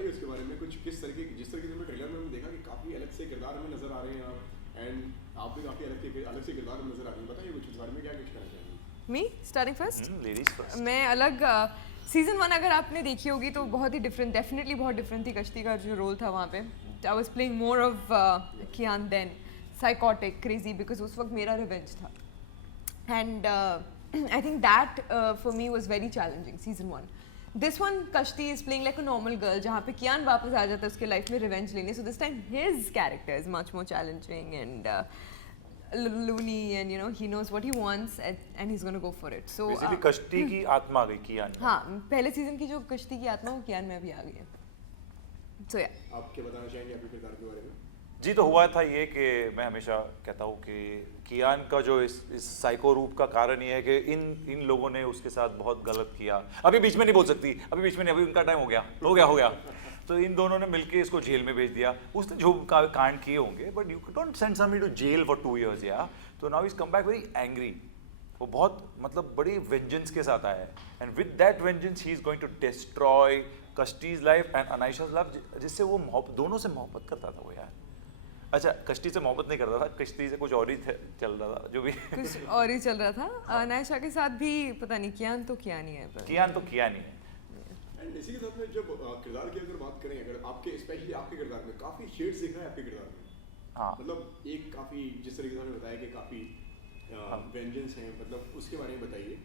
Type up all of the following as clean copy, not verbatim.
बताइए उसके बारे में कुछ, किस तरीके जिस तरीके से हमने ट्रेलर में हमने देखा कि काफ़ी अलग से किरदार हमें नजर आ रहे हैं आप, एंड आप भी काफ़ी अलग से किरदार में नजर आ रही हैं। बताइए कुछ इस बारे में, क्या कुछ कहना चाहेंगे? मी स्टार्टिंग फर्स्ट, लेडीज फर्स्ट। मैं अलग सीजन 1 अगर आपने देखी होगी तो बहुत ही डिफरेंट, डेफिनेटली बहुत डिफरेंट थी कश्ती का जो रोल था वहाँ पे। I was playing more of Kiaan than psychotic crazy, because उस वक्त मेरा रिवेंज था। And I think that for me was very challenging season 1। This one Kashti is playing like a normal girl, जहाँ पे कियान वापस आ जाता है उसके लाइफ में रिवेंज लेने। So this time his character is much more challenging and loony, and you know he knows what he wants and he's going to go for it. So basically कश्ती की आत्मा आ गई कियान में। हाँ, पहले सीजन की जो कश्ती की आत्मा वो कियान में अभी आ गई है। So yeah. आप क्या बताना चाहेंगे अपने किरदार के बारे में? जी, तो हुआ था ये कि मैं हमेशा कहता हूँ कि कियान का जो इस साइको रूप का कारण ये है कि इन लोगों ने उसके साथ बहुत गलत किया। अभी बीच में नहीं बोल सकती, अभी बीच में नहीं, अभी उनका टाइम हो गया। तो इन दोनों ने मिलके इसको जेल में भेज दिया। उसने जो कांड किए होंगे, but you don't send somebody to jail for 2 years या। तो now is come back very angry. वो बहुत मतलब बड़ी वेंजेंस के साथ आया है, and with that vengeance he is going to destroy Kashti's life and Anaisha's life, जिससे वो दोनों से मोहब्बत करता था वो यार। अच्छा, कश्ती से मोहब्बत नहीं करता था, कश्ती से कुछ और ही चल रहा था, जो भी कुछ और ही चल रहा था। अनायशा के साथ भी पता नहीं, कियान तो कियान ही है पर। कियान तो कियान ही है। एंड इसी के साथ में जब किरदार की अगर बात करें, अगर आपके स्पेशली आपके किरदार में काफ़ी शेड्स दिख रहा है आपके किरदार में। हाँ, मतलब एक काफ़ी जिस तरीके से आपने बताया कि काफ़ी वेंजेंस हैं, मतलब उसके बारे में बताइए,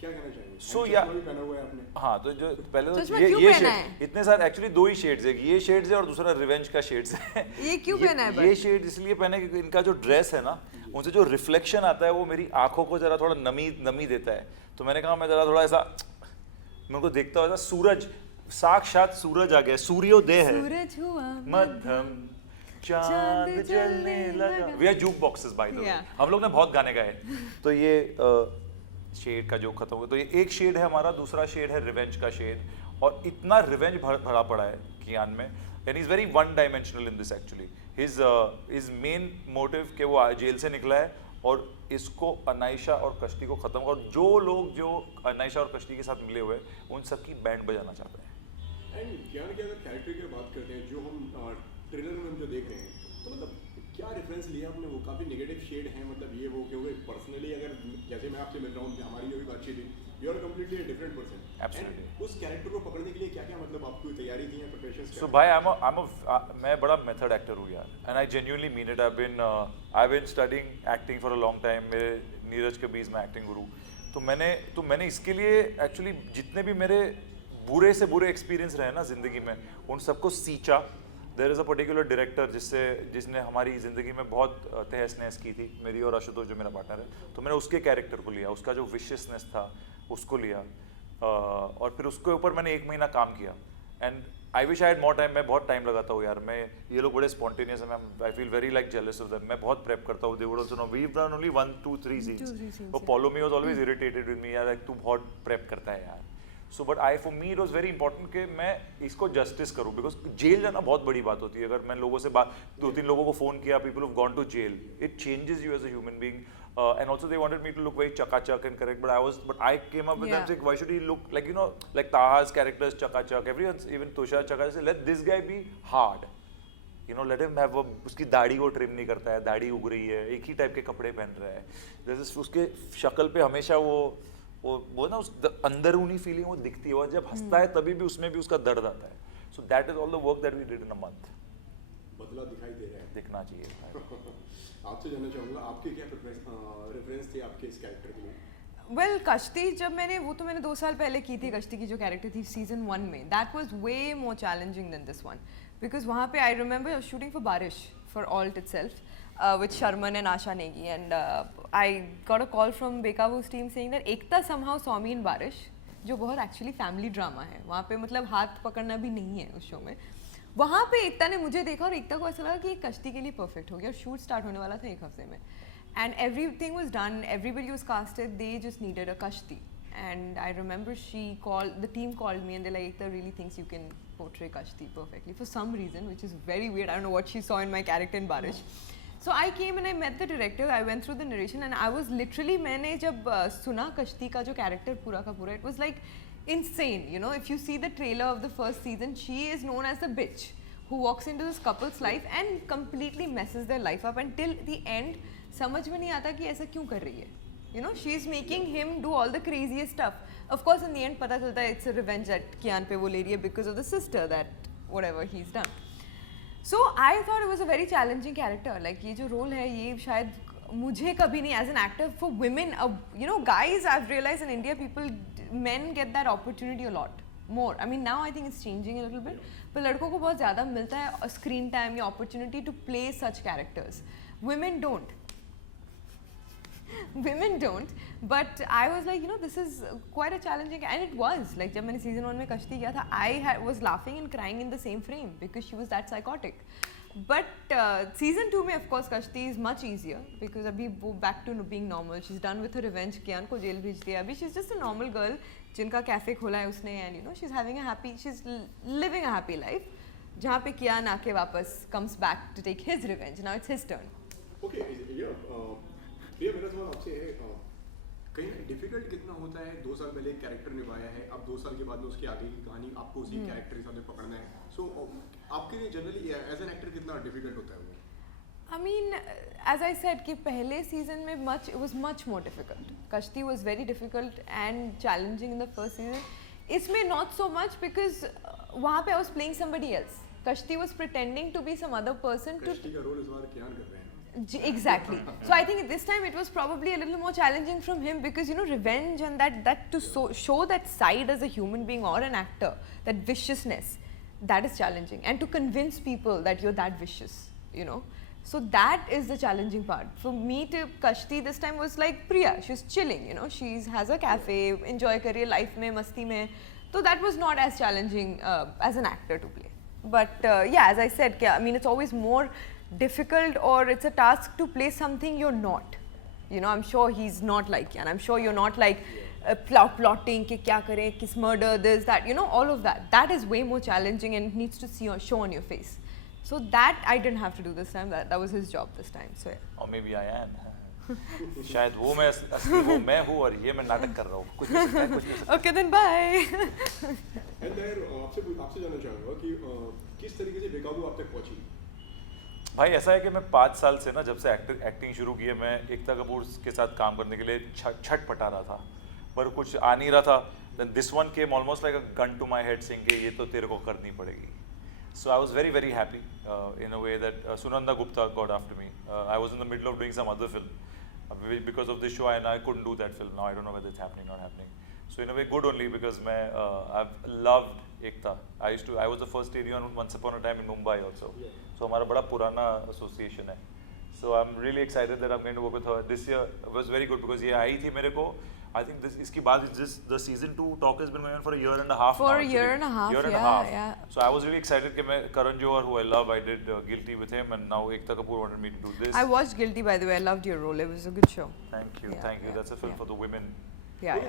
क्या कहना चाहेंगे? So, yeah. भी पहना हुआ है आपने। हाँ, तो जो पहले तो चश्मा ये क्यों ये पहना शेड, है? इतने सारे एक्चुअली 2 ही शेड्स है, ये शेड्स है और दूसरा रिवेंज का शेड्स है। ये क्यों पहना है? ये शेड इसलिए पहना है क्योंकि इनका जो ड्रेस है ना, उनसे जो रिफ्लेक्शन आता है वो मेरी आंखों को जरा थोड़ा नमी देता है। तो मैंने कहा मैं जरा थोड़ा ऐसा मेरे को देखता हुआ सूरज, साक्षात सूरज आ गया, सूर्योदय है, सूरज हुआ मध्यम चांद जलने लगा। We are jukeboxes by the way, हम लोग ने बहुत गाने गाए। तो ये शेड का जो खत्म हो, तो ये एक शेड है हमारा, दूसरा शेड है रिवेंज का शेड, और इतना रिवेंज भरा पड़ा है कियान में, and is very one dimensional in this actually. His main motive कि वो जेल से निकला है और इसको अनाइशा और कश्ती को खत्म, और जो लोग जो अनाइशा और कश्ती के साथ मिले हुए उन सबकी बैंड बजाना चाहते हैं। एंड कियान की अगर कैरेक्टर की बात करते हैं, जो हम ट्रेलर में हम जो देख रहे हैं, तो मतलब क्या रेफरेंस लिया आपने? वो काफ़ी नेगेटिव शेड है, मतलब ये वो, क्योंकि पर्सनली अगर जैसे मैं आपसे मिल रहा हूँ, हमारी जो भी बातचीत थी, you are completely different person. Absolutely. उस कैरेक्टर को पकड़ने के लिए क्या क्या मतलब आपकी तैयारी थी या प्रिपरेशन? सो भाई मैं बड़ा मेथड एक्टर हूँ यार, and I genuinely mean it. I been studying acting for a long time. मेरे नीरज के बीच में एक्टिंग गुरु, तो मैंने इसके लिए एक्चुअली जितने भी मेरे बुरे से बुरे एक्सपीरियंस रहे ना ज़िंदगी में, उन सबको सींचा। There is a particular director जिसने हमारी ज़िंदगी में बहुत तहस नहस की थी, मेरी और आशुतोष जो मेरा पार्टनर है। तो मैंने उसके कैरेक्टर को लिया, उसका जो विशियसनेस था उसको लिया, और फिर उसके ऊपर मैंने 1 महीना काम किया। And I wish I had more time. मैं बहुत टाइम लगाता हूँ यार, मैं ये लोग बड़े स्पॉन्टेनियस हैं, I feel very like jealous of them. मैं बहुत प्रेप करता हूँ। They would also know we have done only 1 2 3 scenes. वो Paulomi was always irritated with me यार, लाइक तू बहुत प्रेप करता है यार। So but for me it was very important कि मैं इसको जस्टिस करूँ, बिकॉज जेल जाना बहुत बड़ी बात होती है। अगर मैं लोगों से 2-3 लोगों को फ़ोन किया, people have gone to jail, it changes you as a human being, and also they wanted me to look very chaka-chak and correct, but I came up with them saying, why should he look like, you know, like Taha's character is chaka-chak, everyone's, even Tushar Chaka, say let this guy be hard, you know, let him have उसकी दाढ़ी को trim नहीं करता है, दाढ़ी उग रही है, एक ही टाइप के कपड़े पहन रहा है, जैसे उसके शक्ल पे हमेशा वो ना उस अंदरूनी फीलिंग वो दिखती है, और जब हंसता है तभी भी उसमें भी उसका दर्द आता है। So that is all the work that we did in a month. बदला दिखाई दे रहा है, दिखना चाहिए। आपसे जानना चाहूँगा आपके क्या रेफरेंस थे आपके इस कैरेक्टर के लिए? वेल कश्ती जब मैंने 2 साल पहले की थी, कश्ती की जो कैरेक्टर थी सीजन 1 में, that was way more challenging than this one, because वहाँ पे I remember shooting for Baarish for ALT itself with Sharman and Asha Negi, and I got a call from Bekaaboo's team saying that Ekta somehow saw me in Baarish, जो बहुत actually family drama है, वहाँ पे मतलब हाथ पकड़ना भी नहीं है उस शो में। वहाँ पे एकता ने मुझे देखा और एकता को ऐसा लगा कि ये कश्ती के लिए परफेक्ट हो गया, और शूट स्टार्ट होने वाला था 1 हफ्ते में, and everything was done, everybody was casted, they just needed a Kashti, and I remember the team called me and they like Ekta really thinks you can portray Kashti perfectly for some reason, which is very weird. I don't know what she saw in my character in Barish. So I came and I met the director, I went through the narration, and I was literally, मैंने जब सुना कश्ती का जो character पूरा का पूरा, it was like insane. You know, if you see the trailer of the first season, she is known as the bitch who walks into this couple's life and completely messes their life up until the end. समझ में नहीं आता कि ऐसा क्यों कर रही है. You know, she is making him do all the craziest stuff. Of course, in the end, पता चलता है it's a revenge that Kian पे वो ले रही है because of the sister that whatever he's done. So I thought it was a very challenging character. Like ये जो role है ये शायद मुझे कभी नहीं as an actor for women. You know, guys, I've realized in India men get that opportunity a lot more. I mean now I think it's changing a little bit. पर लड़कों को बहुत ज़्यादा मिलता है screen time या opportunity to play such characters. Women don't. Women don't, but I was like, you know, this is quite a challenging, and it was like जब मैंने season 1 में कश्ती किया था, I was laughing and crying in the same frame because she was that psychotic. But season 2 में of course कश्ती is much easier because अभी वो back to being normal. She's done with her revenge. कियान को jail भेज दिया. अभी she's just a normal girl जिनका cafe खोला है उसने, and you know she's living a happy life. जहाँ पे कियान आके वापस comes back to take his revenge. Now it's his turn. Okay, भैया मेरा सवाल आपसे है कहीं ना डिफिकल्ट कितना होता है 2 साल पहले एक कैरेक्टर निभाया है अब 2 साल के बाद में उसकी आगे की कहानी आपको उसी कैरेक्टर के साथ पकड़ना है सो आपके लिए जनरली एज एन एक्टर कितना डिफिकल्ट होता है वो I mean, as I said कि पहले season में it was much more difficult. Kashti was very difficult and challenging in the first season. इसमें not so much because वहाँ पे I was playing somebody else. Kashti was pretending to be some other person. कश्ती का role इस बार कियान कर रहे हैं Exactly. So I think this time it was probably a little more challenging from him because you know revenge and that to show that side as a human being or an actor, that viciousness, that is challenging, and to convince people that you're that vicious, you know. So that is the challenging part. For me to Kashti this time was like Priya. She's chilling, you know. She has a cafe, enjoy career life में मस्ती में. So that was not as challenging as an actor to play. But yeah, as I said, I mean it's always more difficult or it's a task to play something you're not. You know, I'm sure he's not like Kian. I'm sure you're not like plotting कि क्या करें, किस murder, this, that. You know, all of that. That is way more challenging and it needs to show on your face. So that I didn't have to do this time. That was his job this time. So yeah. Or maybe I am. शायद वो मैं असली वो मैं हूँ और ये मैं नाटक कर रहा हूँ कुछ नहीं सकता कुछ नहीं सकता Okay then bye. And there आपसे जानना चाहूँगा कि किस तरीके से बेकाबू आप तक पहुँची भाई ऐसा है कि मैं 5 साल से ना जब से एक्टिंग शुरू की है मैं एकता कपूर के साथ काम करने के लिए छटपटा रहा था पर कुछ आ नहीं रहा था then this one came almost like a gun to my head saying कि ये तो तेरे को करनी पड़ेगी so I was very very happy in a way that Sunanda Gupta got after me I was in the middle of doing some other film because of this show and I couldn't do that film. Now I don't know whether it's happening or not happening. So in a way good only because I've loved Ekta. I was the first AD on Once Upon a Time in Mumbai also. Yeah. So हमारा बड़ा पुराना association है. So I'm really excited that I'm going to work with her. This year was very good because ये आई थी मेरे को. I think इसकी बाद the season 2 talk has been going on for a year and a half. For a year and a half, yeah. So I was really excited कि मैं Karan Johar, who I love, I did Guilty with him, and now Ekta Kapoor wanted me to do this. I watched Guilty by the way. I loved your role. It was a good show. Thank you. That's a film for the women. Yeah.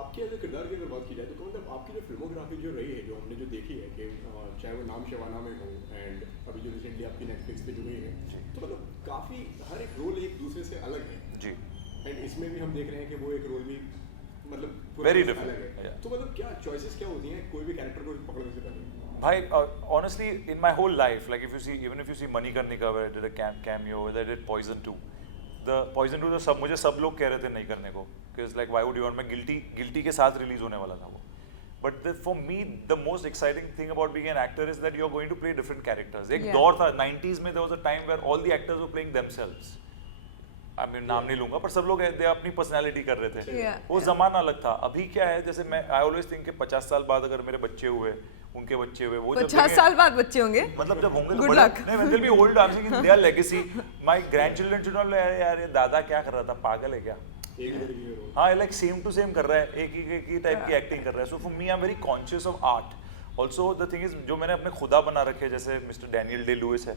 आपके ऐसे किरदार की अगर बात की जाए तो मतलब आपकी जो फिल्मोग्राफी जो रही है जो हमने जो देखी है कि चाहे वो नाम शवाना में हो एंड अभी जो रिसेंटली आपकी नेटफ्लिक्स पे जो गई है तो मतलब काफ़ी हर एक रोल एक दूसरे से अलग है जी एंड इसमें भी हम देख रहे हैं कि वो एक रोल भी मतलब वेरी अलग डिफरेंट है तो मतलब क्या चॉइसेस क्या होती हैं कोई भी कैरेक्टर को पकड़ने से पहले भाई honestly in my whole life like if you see Manikarnika where I did a cameo where I did Poison 2 the Poison 2 तो मुझे सब लोग कह रहे थे नहीं करने को because like why would you want मैं Guilty के साथ रिलीज होने वाला था वो but for me the most exciting thing about being an actor is that you're going to play different characters एक दौर था 90s में there was a time where all the actors were playing themselves I mean नाम नहीं लूंगा पर सब लोग अपनी पर्सनालिटी कर रहे थे वो जमाना अलग था अभी क्या है जैसे मैं आई ऑलवेज थिंक कि 50 साल बाद अगर मेरे बच्चे हुए उनके बच्चे हुए वो 50 साल बाद बच्चे होंगे मतलब जब होंगे Good luck. नहीं मैं भी old I am saying their legacy my grandchildren should not यार ये दादा क्या कर रहा था पागल है क्या हाँ लाइक सेम टू सेम कर रहा है एक ही टाइप की एक्टिंग कर रहा है so for me I am very conscious of art also the thing is जो मैंने अपने खुदा बना रखे जैसे मिस्टर डैनियल डे लुइस है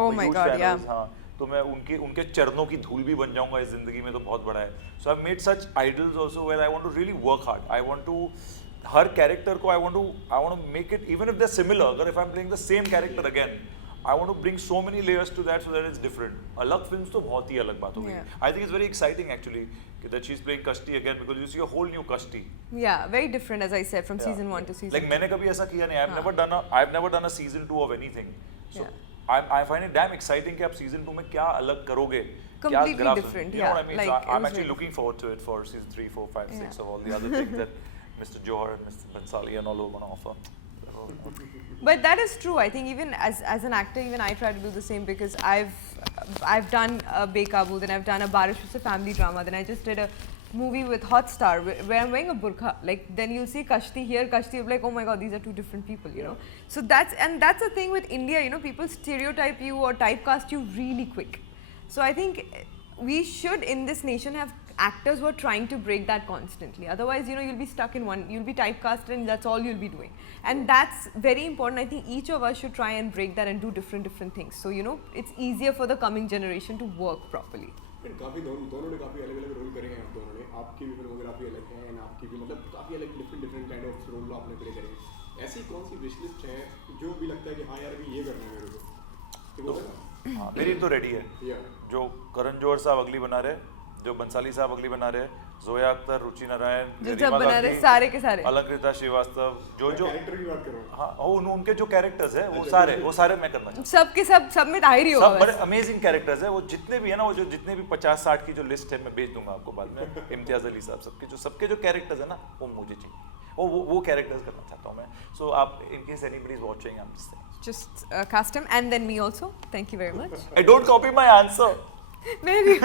Oh my God, yeah. हाँ तो मैं उनके चरणों की धूल भी बन जाऊंगा इस जिंदगी में तो बहुत बड़ा है so I made such idols also where I want to really work hard I want to हर कैरेक्टर को I want to make it even if they are similar अगर if I am playing the same character again I want to bring so many layers to that so that it's different. अलग films तो बहुत ही अलग बात हो गई. Yeah. I think it's very exciting actually that she's playing Kashti again because you see a whole new Kashti. Yeah, very different as I said from Yeah. season 1 to season Like 2. मैंने कभी ऐसा किया नहीं. I've never done a season 2 of anything. So Yeah. I find it damn exciting कि आप season 2 में क्या अलग करोगे. Completely क्या graph- different, You know what I yeah. mean? Like, So it I'm was actually very looking forward to it for season 3, 4, 5, 6 Yeah. of all the other things that Mr. Johar and Mr. Bhansali and all are going to offer. But that is true. I think even as an actor, even I try to do the same because I've done a Bekabu, then I've done a Barish, which is a family drama. Then I just did a movie with Hotstar where I'm wearing a burqa. Like then you'll see Kashti here, Kashti. You're like, oh my God, these are two different people, you know. So that's the thing with India. You know, people stereotype you or typecast you really quick. So I think we should in this nation have actors who are trying to break that constantly. Otherwise, you know, you'll be stuck in one. You'll be typecasted, and that's all you'll be doing. And that's very important. I think each of us should try and break that and do different things. So you know, it's easier for the coming generation to work properly. फिर काफ़ी दोनों ने काफ़ी अलग अलग role करे हैं आप दोनों ने. आपकी भी फिल्मोग्राफी अलग है एंड आपकी भी मतलब काफ़ी अलग डिफरेंट काइंड ऑफ रोल आपने प्ले करे हैं. ऐसी कौन सी विश लिस्ट है जो भी लगता है कि हाँ यार अभी ये करना है मेरे को, तो बोलो ना. हाँ, मेरी तो रेडी है. या जो करण जौहर साहब अगली बना रहे, जो बंसाली साहब अगली बना रहे, जोया अख्तर, रुचि नारायण, जो गरिमा जब बना रहे गांधी, सारे के सारे. अलंकृता श्रीवास्तव, जो कैरेक्टर की बात कर रहा हूँ. हाँ उनके जो कैरेक्टर्स है वो सारे मैं करना चाहता सब में ताहिर ही हूँ. होगा सब बड़े बस. अमेजिंग कैरेक्टर्स है वो जितने भी है ना, वो जो जितने भी 50-60 की जो लिस्ट है मैं भेज दूंगा आपको बाद में. इम्तियाज अली साहब सबके जो कैरेक्टर्स है ना वो मुझे चाहिए. वो कैरेक्टर्स करना चाहता हूँ मैं. सो आप in case anybody is watching, I am just saying, Just cast him and then me also. Thank you very much. I don't copy my answer. Maybe.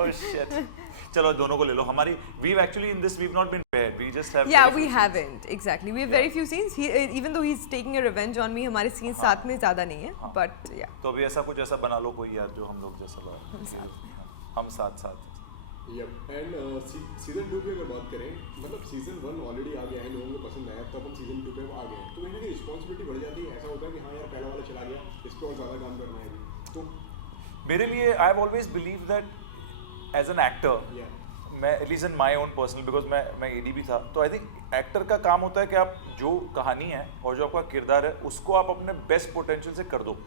Oh shit. चलो दोनों को ले लो. हमारी we've actually in this we've not been paired. We just have Yeah, very we few haven't exactly. We have very few scenes. Even though he's taking a revenge on me, हमारे scenes साथ में ज़्यादा नहीं है. But yeah. तो अभी ऐसा कुछ ऐसा बना लो कोई यार जो हम लोग जैसा हम साथ. यप. एंड सीजन 2 की अगर बात करें, मतलब सीजन 1 ऑलरेडी आ गया है, लोगों को पसंद आया, तब हम सीजन 2 पे आ गए हैं, तो कहीं ना कहीं रिस्पॉन्सिबिलिटी बढ़ जाती है. ऐसा होता है कि हाँ यार पहला वाला चला गया, इस पर और ज़्यादा काम करना है अभी. तो मेरे लिए I have always believe that as an actor, या मैं at least in my own personal, because मैं एडी भी था, तो आई थिंक एक्टर का काम होता है कि आप जो कहानी है और जो आपका किरदार है उसको आप अपने बेस्ट पोटेंशियल से कर दो.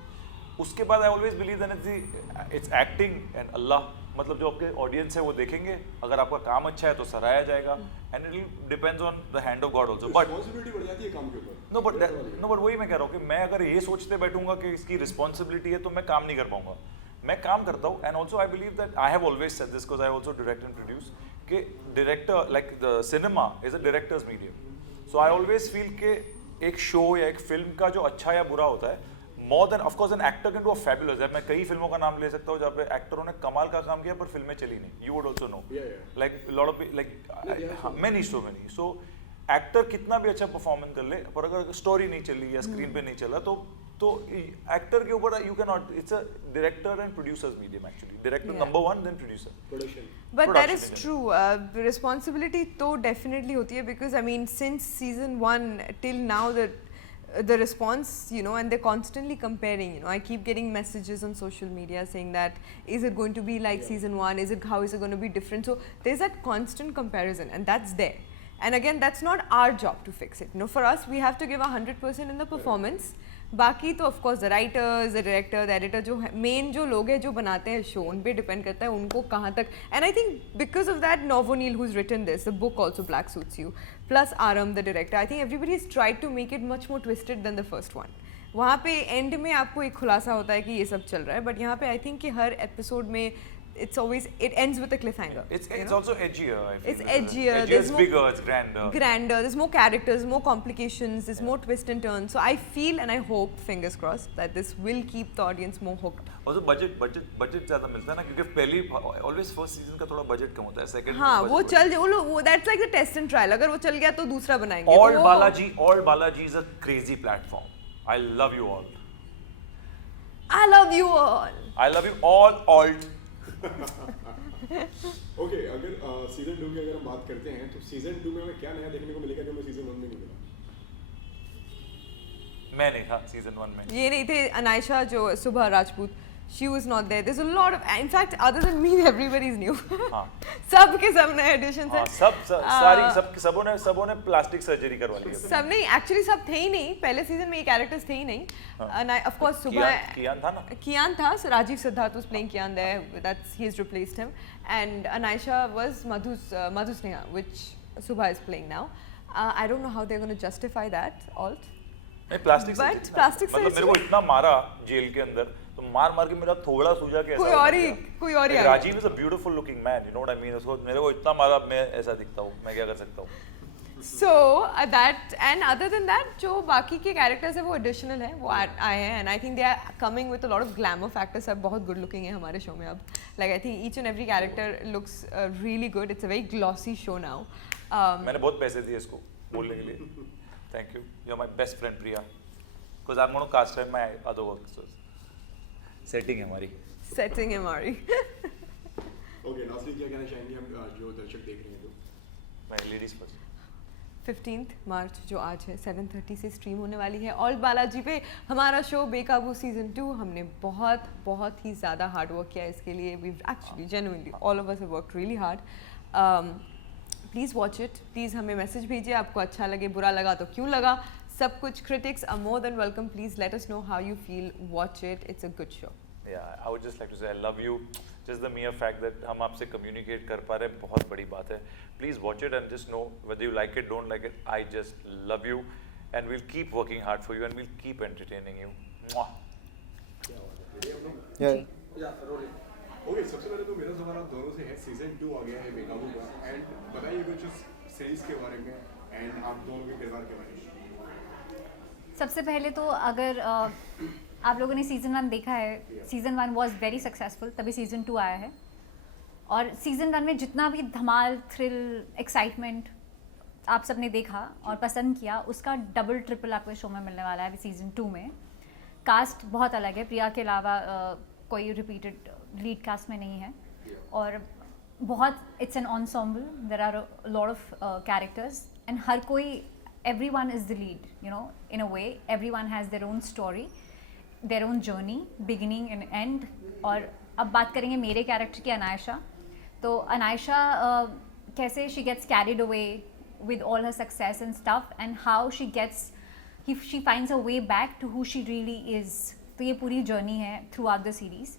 उसके बाद I always believe that it's acting and Allah, मतलब जो आपके ऑडियंस है वो देखेंगे. अगर आपका काम अच्छा है तो सराहा जाएगा and it will depends on the hand of God also. But responsibility बढ़ जाती है काम के ऊपर. नो बट वही मैं कह रहा हूँ कि मैं अगर ये सोचते बैठूंगा कि इसकी रिस्पॉन्सिबिलिटी है तो मैं काम नहीं कर पाऊंगा. मैं काम करता हूँ and also I believe that I have always said this because I also direct and produce कि director like the cinema is a director's medium. So I always feel कि एक शो या एक फिल्म का जो अच्छा या बुरा होता है, more than of course an actor can do a fabulous. मैं कई फिल्मों का नाम ले सकता हूँ जहाँ पे एक्टरों ने कमाल का काम किया पर फिल्में चली नहीं. You would also know like lot of like many so many. So actor कितना भी अच्छा परफॉर्मेंस कर ले पर अगर स्टोरी नहीं चली या स्क्रीन पे नहीं चला तो एक्टर के ऊपर you can not. It's a director and producers medium actually. Director number 1 then producer. Production. But that is true. Responsibility तो definitely होती है because I mean since season 1 till now the response, you know, and they're constantly comparing, you know, I keep getting messages on social media saying that is it going to be like season 1, how is it going to be different. So there's that constant comparison and that's there, and again that's not our job to fix it. You know, for us we have to give 100% in the performance. बाकी तो of course the writers, the director, the editor, जो main जो लोग हैं जो बनाते हैं show, उन पे डिपेंड करता है उनको कहाँ तक. And I think because of that Novoneel who is written this, the book also black suits you, plus Aram the director, I think everybody is tried to make it much more twisted than the first one. वहाँ पे and में आपको एक खुलासा होता है कि ये सब चल रहा है, बट यहाँ पे आई थिंक कि हर एपिसोड में it ends with a cliffhanger. It's also edgier. I feel. It's edgier. It's bigger. It's grander. There's more characters, more complications. There's more twists and turns. So I feel and I hope, fingers crossed, that this will keep the audience more hooked. Also budget ज़्यादा मिलता है ना, क्योंकि पहली always first season का थोड़ा budget कम होता है. Second हाँ, वो चल वो that's like the test and trial. अगर वो चल गया तो दूसरा बनाएंगे. All Balaji is a crazy platform. I love you all. I love you all. I love you all. Alt. Okay, अगर सीजन 2 की अगर हम बात करते हैं तो सीजन 2 में हमें क्या नया देखने को मिलेगा जो हमें सीजन 1 में नहीं मिला? मैं नहीं था सीजन 1 में. ये नहीं थे अनायशा जो सुबह Rajput, She was not there. There's a lot of, in fact, other than me, everybody's new. हाँ. सब के सब नए additions हैं. सबों ने प्लास्टिक सर्जरी करवा ली है. सब नहीं, actually सब थे ही नहीं. पहले सीजन में ये characters थे ही नहीं. And of course सुबह कियान था ना. कियान था. So Rajiv Siddharth was playing Kiyan there. He's replaced him. And Anaisha was Madhu Sneha, which Subha is playing now. I don't know how they're going to justify that. Alt. नहीं plastic surgery. मेरे को इतना मारा jail के अंदर तो मार के मेरा थोड़ा सूजा के ऐसा कोई और ही Rajeev is a beautiful looking man, you know what I mean. उसको मेरे को इतना मारा, मैं ऐसा दिखता हूँ, मैं क्या कर सकता हूँ. So that and other than that जो बाकी के characters है वो additional है, वो आए हैं. And I think they are coming with a lot of glamour factors. सब बहुत good looking है हमारे show में अब. Like I think each and every character looks really good. It's a very glossy show now. मैंने बहुत पैसे दिए इसको बोलने के लिए. Thank you. You're my best friend Priya. Because I'm going to cast her in my other work. So setting है हमारी. Setting है हमारी. Okay, lastly क्या कहना चाहेंगे हम जो दर्शक देख रहे हैं तो? My ladies first. 15th मार्च जो आज है 7:30 से स्ट्रीम होने वाली है ऑल बालाजी पे हमारा शो बेकाबू सीजन 2. हमने बहुत ही ज़्यादा हार्ड वर्क किया इसके लिए. We actually genuinely all of us have worked really hard. Please watch it. Please हमें मैसेज भेजिए, आपको अच्छा लगे, बुरा लगा तो क्यों लगा. सब कुछ critics are more than welcome. Please let us know how you feel. Watch it. It's a good show. Yeah, I would just like to say I love you. Just the mere fact that हम आपसे communicate कर पा रहे हैं बहुत बड़ी बात है. Please watch it and just know whether you like it, don't like it. I just love you and we'll keep working hard for you and we'll keep entertaining you. Mwah. Yeah, rolling. Okay, सबसे पहले तो मेरा सवाल आप दोनों से है. Season 2 आ गया है बेकाबू का and बताइए कुछ सीरीज के बारे में and आप दोनों के किरदार के बारे में. सबसे पहले तो अगर आप लोगों ने सीज़न 1 देखा है, सीज़न 1 वाज वेरी सक्सेसफुल, तभी सीज़न 2 आया है. और सीज़न 1 में जितना भी धमाल, थ्रिल, एक्साइटमेंट आप सब ने देखा और पसंद किया, उसका डबल ट्रिपल आपको शो में मिलने वाला है सीज़न 2 में. कास्ट बहुत अलग है. प्रिया के अलावा कोई रिपीटेड लीड कास्ट में नहीं है. और बहुत it's an ensemble. There are lot of characters and हर कोई everyone is the lead, you know, in a way. Everyone has their own story, their own journey, beginning and end. और अब बात करेंगे मेरे कैरेक्टर की, अनायशा. तो अनायशा कैसे she gets carried away with all her success and stuff and how she finds her way back to who she really is. तो ये पूरी जर्नी है throughout the series.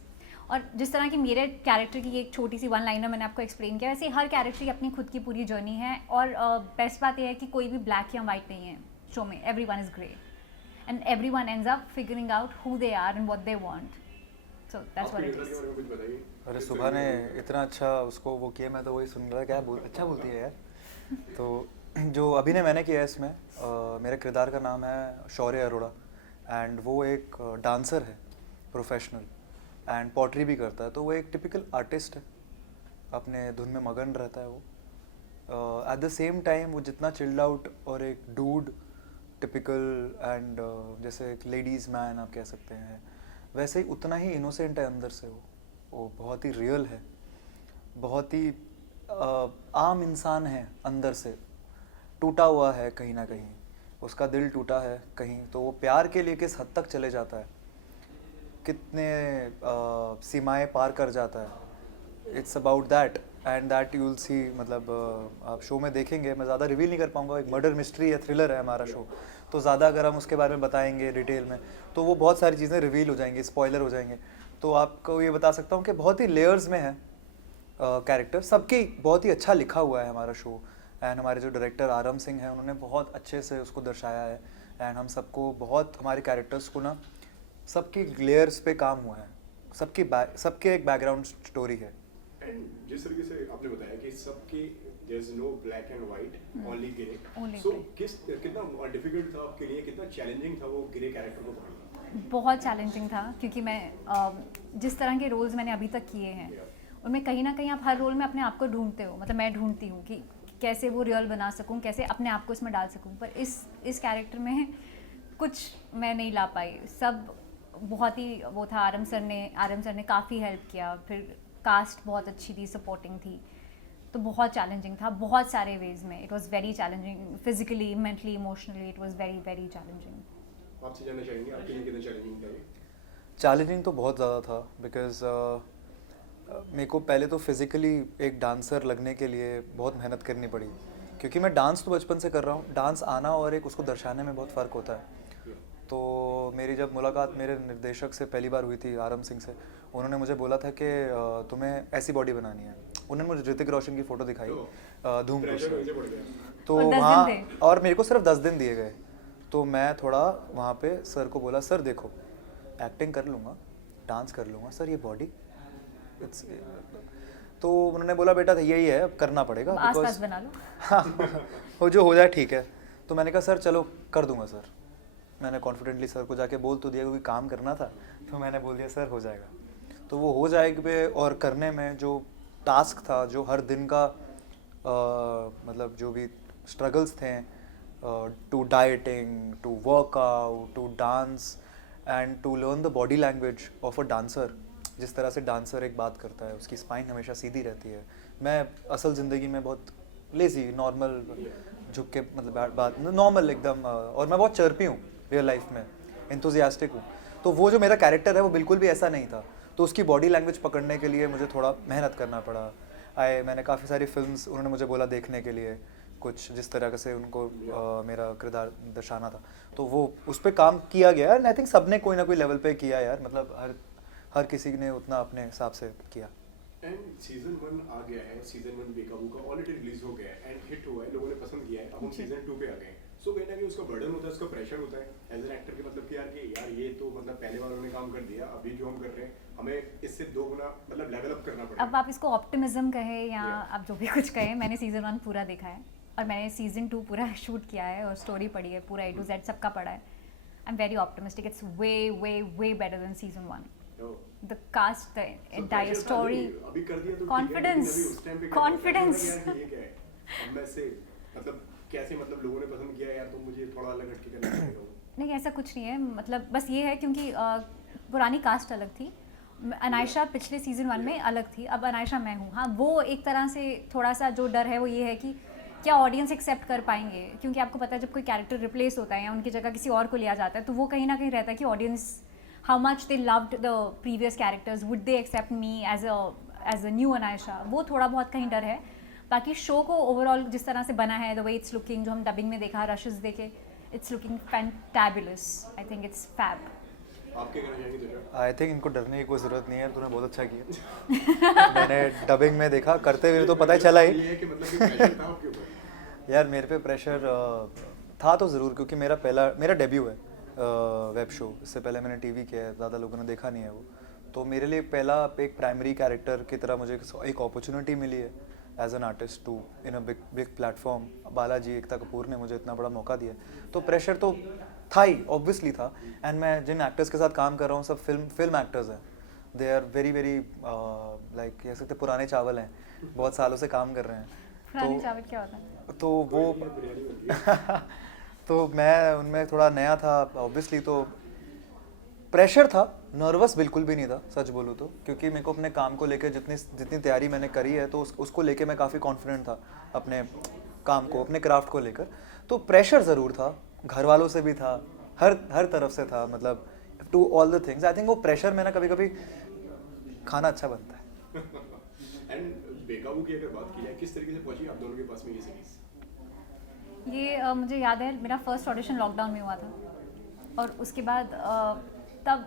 और जिस तरह की मेरे कैरेक्टर की एक छोटी सी वन लाइनर मैंने आपको एक्सप्लेन किया, वैसे हर कैरेक्टर की अपनी खुद की पूरी जर्नी है. और बेस्ट बात यह है कि कोई भी ब्लैक या वाइट नहीं है शो में. Everyone is grey and everyone ends up figuring out who they are and what they want. So that's what it is. अरे सुबह ने इतना अच्छा उसको वो किया, मैं तो वही सुन रहा. क्या अच्छा बोलती है यार. तो जो अभिनय मैंने किया है इसमें, मेरे किरदार का नाम है शौर्य अरोड़ा एंड वो एक डांसर है प्रोफेशनल एंड पॉटरी भी करता है. तो वो एक टिपिकल आर्टिस्ट है, अपने धुन में मगन रहता है वो. एट द सेम टाइम वो जितना चिल्ड आउट और एक डूड टिपिकल एंड जैसे एक लेडीज़ मैन आप कह सकते हैं, वैसे ही उतना ही इनोसेंट है अंदर से. वो बहुत ही रियल है, बहुत ही आम इंसान है अंदर से. टूटा हुआ है कहीं ना कहीं, उसका दिल टूटा है कहीं. तो वो प्यार के लिए किस हद तक चले जाता है, कितने सीमाएं पार कर जाता है. It's about that and that you will see. मतलब आप शो में देखेंगे, मैं ज़्यादा रिवील नहीं कर पाऊँगा. एक मर्डर मिस्ट्री या थ्रिलर है हमारा शो, तो ज़्यादा अगर हम उसके बारे में बताएंगे डिटेल में तो वो बहुत सारी चीज़ें रिवील हो जाएंगी, स्पॉइलर हो जाएंगे. तो आपको ये बता सकता हूँ कि बहुत ही लेयर्स में है कैरेक्टर सबके. बहुत ही अच्छा लिखा हुआ है हमारा शो एंड हमारे जो डायरेक्टर आरम सिंह हैं उन्होंने बहुत अच्छे से उसको दर्शाया है. एंड हम सबको बहुत, हमारे कैरेक्टर्स को ना सबकी लेयर्स पे काम हुआ है. सबके एक बैकग्राउंड स्टोरी है. एंड जिस तरीके से आपने बताया कि सबके there is no black and white, only grey. So कितना डिफिकल्ट था आपके लिए, कितना चैलेंजिंग था वो ग्रे कैरेक्टर को पढ़ना? बहुत चैलेंजिंग था क्योंकि मैं जिस तरह के रोल्स मैंने अभी तक किए हैं उनमें कहीं ना कहीं आप हर रोल में अपने आप को ढूंढते हो. मतलब मैं ढूंढती हूँ कि कैसे वो रियल बना सकूँ, कैसे अपने आप को इसमें डाल सकूँ. पर इस कैरेक्टर में कुछ मैं नहीं ला पाई. सब बहुत ही वो था. आरम सर ने काफ़ी हेल्प किया. फिर कास्ट बहुत अच्छी थी, सपोर्टिंग थी. तो बहुत चैलेंजिंग था बहुत सारे वेज में. It was very challenging physically, mentally, emotionally. It was very very challenging. आपसे जानना चाहेंगे आपके लिए कितना चैलेंजिंग था ये? चैलेंजिंग तो बहुत ज़्यादा था बिकॉज मेरे को पहले तो फिज़िकली एक डांसर लगने के लिए बहुत मेहनत करनी पड़ी, क्योंकि मैं डांस तो बचपन से कर रहा हूँ, डांस आना और एक उसको दर्शाने में बहुत फ़र्क होता है। तो मेरी जब मुलाकात मेरे निर्देशक से पहली बार हुई थी, आरम सिंह से, उन्होंने मुझे बोला था कि तुम्हें ऐसी बॉडी बनानी है। उन्होंने मुझे ऋतिक रोशन की फ़ोटो दिखाई धूम प्रेशर में, वैसे बढ़ गया। तो और 10 दिन वहाँ थे। और मेरे को सिर्फ 10 दिन दिए गए। तो मैं थोड़ा वहाँ पे सर को बोला, सर देखो एक्टिंग कर लूँगा, डांस कर लूँगा, सर ये बॉडी इट्स, तो उन्होंने बोला बेटा यही है, अब करना पड़ेगा आस-पास बना लो। हाँ वो जो हो जाए ठीक है। तो मैंने कहा सर चलो कर दूंगा सर। मैंने कॉन्फिडेंटली सर को जाके बोल तो दिया, क्योंकि काम करना था, तो मैंने बोल दिया सर हो जाएगा। तो वो हो जाएगा, और करने में जो टास्क था, जो हर दिन का मतलब जो भी स्ट्रगल्स थे, to dieting, to workout, to dance and to learn the body language of a dancer, जिस तरह से डांसर एक बात करता है, उसकी स्पाइन हमेशा सीधी रहती है। मैं असल ज़िंदगी में बहुत लेज़ी, नॉर्मल, झुक के मतलब बात नॉर्मल एकदम, और मैं बहुत चर्पी हूँ रियल लाइफ में, एंथुजियास्टिक हूँ। तो वो जो मेरा कैरेक्टर है वो बिल्कुल भी ऐसा नहीं था। तो उसकी बॉडी लैंग्वेज पकड़ने के लिए मुझे थोड़ा मेहनत करना पड़ा। मैंने काफ़ी सारी फिल्म्स, उन्होंने मुझे बोला देखने के लिए, कुछ जिस तरह से उनको मेरा किरदार दर्शाना था, तो वो उस पर काम किया गया। एंड आई थिंक सबने कोई ना कोई लेवल पे किया यार, मतलब हर किसी ने उतना अपने हिसाब से किया। एंड सीजन 1 आ गया है, सीजन 1 बेकाबू का ऑलरेडी रिलीज हो गया है एंड हिट हुआ है, लोगों ने पसंद किया है। अब हम सीजन 2 पे आ गए हैं। सो कहीं ना कहीं उसका बर्डन होता है, उसका प्रेशर होता है एज एन एक्टर के, मतलब कि यार ये तो मतलब पहले बार उन्होंने काम कर दिया, अभी जो हम कर रहे हैं हमें इससे 2 गुना मतलब लेवल अप करना पड़ेगा। अब आप इसको ऑप्टिमिज्म कहें या आप जो भी कुछ कहें, मैंने सीजन 1 पूरा देखा है और मैंने सीजन 2 पूरा शूट किया है और स्टोरी पढ़ी है, पूरा A to Z सबका पढ़ा है। I am very optimistic, it's way way way better than season 1। The cast, the entire story, अभी कर दिया तो confidence, ठीक है, लेकिन अभी उस time पे confidence. यार ये क्या है, अब मैं से मतलब कैसे, मतलब लोगों ने पसंद किया यार, तो मुझे थोड़ा अलग हटके करना पड़ेगा। नहीं ऐसा कुछ नहीं है, मतलब बस ये है क्योंकि पुरानी कास्ट अलग थी, अनायशा पिछले सीजन 1 में अलग थी, अब अनायशा मैं हूँ। हाँ वो एक तरह से थोड़ा सा जो डर है वो ये है कि क्या ऑडियंस एक्सेप्ट कर पाएंगे, क्योंकि आपको पता है जब कोई कैरेक्टर रिप्लेस होता है या उनकी जगह किसी और को लिया जाता है, तो वो कहीं ना कहीं रहता है कि audience how much they loved the previous characters, would they accept me as a new Anayesha, वो थोड़ा बहुत कहीं डर है। बाकी शो को ओवरऑल जिस तरह से बना है, the way it's looking, जो हम डबिंग में देखा, रशेस देखे, it's looking fantabulous, I think it's fab। आपके कहना चाहेंगे तो आई थिंक इनको डरने की कोई ज़रूरत नहीं है, तूने बहुत अच्छा किया। मैंने डबिंग में देखा, करते हुए तो पता ही चला ही। ये है कि मतलब कि प्रेशर था आपके ऊपर? यार मेरे पे प्रेशर था तो ज़रूर, क्योंकि मेरा डेब्यू है वेब शो। इससे पहले मैंने टीवी किया है, ज़्यादा लोगों ने देखा नहीं है वो। तो मेरे लिए पहला एक प्राइमरी कैरेक्टर की तरह मुझे एक अपॉर्चुनिटी मिली है as an artist to in a big platform. Balaji Ekta Kapoor ने मुझे इतना बड़ा मौका दिया, तो प्रेशर तो था ही, ऑब्वियसली था। एंड मैं जिन एक्टर्स के साथ काम कर रहा हूँ सब फिल्म एक्टर्स हैं, they are very very like कह सकते पुराने चावल हैं, बहुत सालों से काम कर रहे हैं। पुराने चावल क्या होता है? तो वो तो मैं उनमें थोड़ा नया था ऑब्वियसली, तो प्रेशर था, नर्वस बिल्कुल भी नहीं था सच बोलूँ तो, क्योंकि मेरे को अपने काम को लेकर जितनी तैयारी मैंने करी है, तो उसको लेके मैं काफ़ी कॉन्फिडेंट था अपने काम को, अपने क्राफ्ट को लेकर। तो प्रेशर ज़रूर था, घर वालों से भी था, हर तरफ से था, मतलब to all the things. I think वो प्रेशर में ना कभी कभी खाना अच्छा बनता है। एंड बेकाबू की अगर बात की जाए, किस तरीके से पहुंची आप दोनों के पास में ये सीरीज? ये मुझे याद है मेरा फर्स्ट ऑडिशन लॉकडाउन में हुआ था, और उसके बाद तब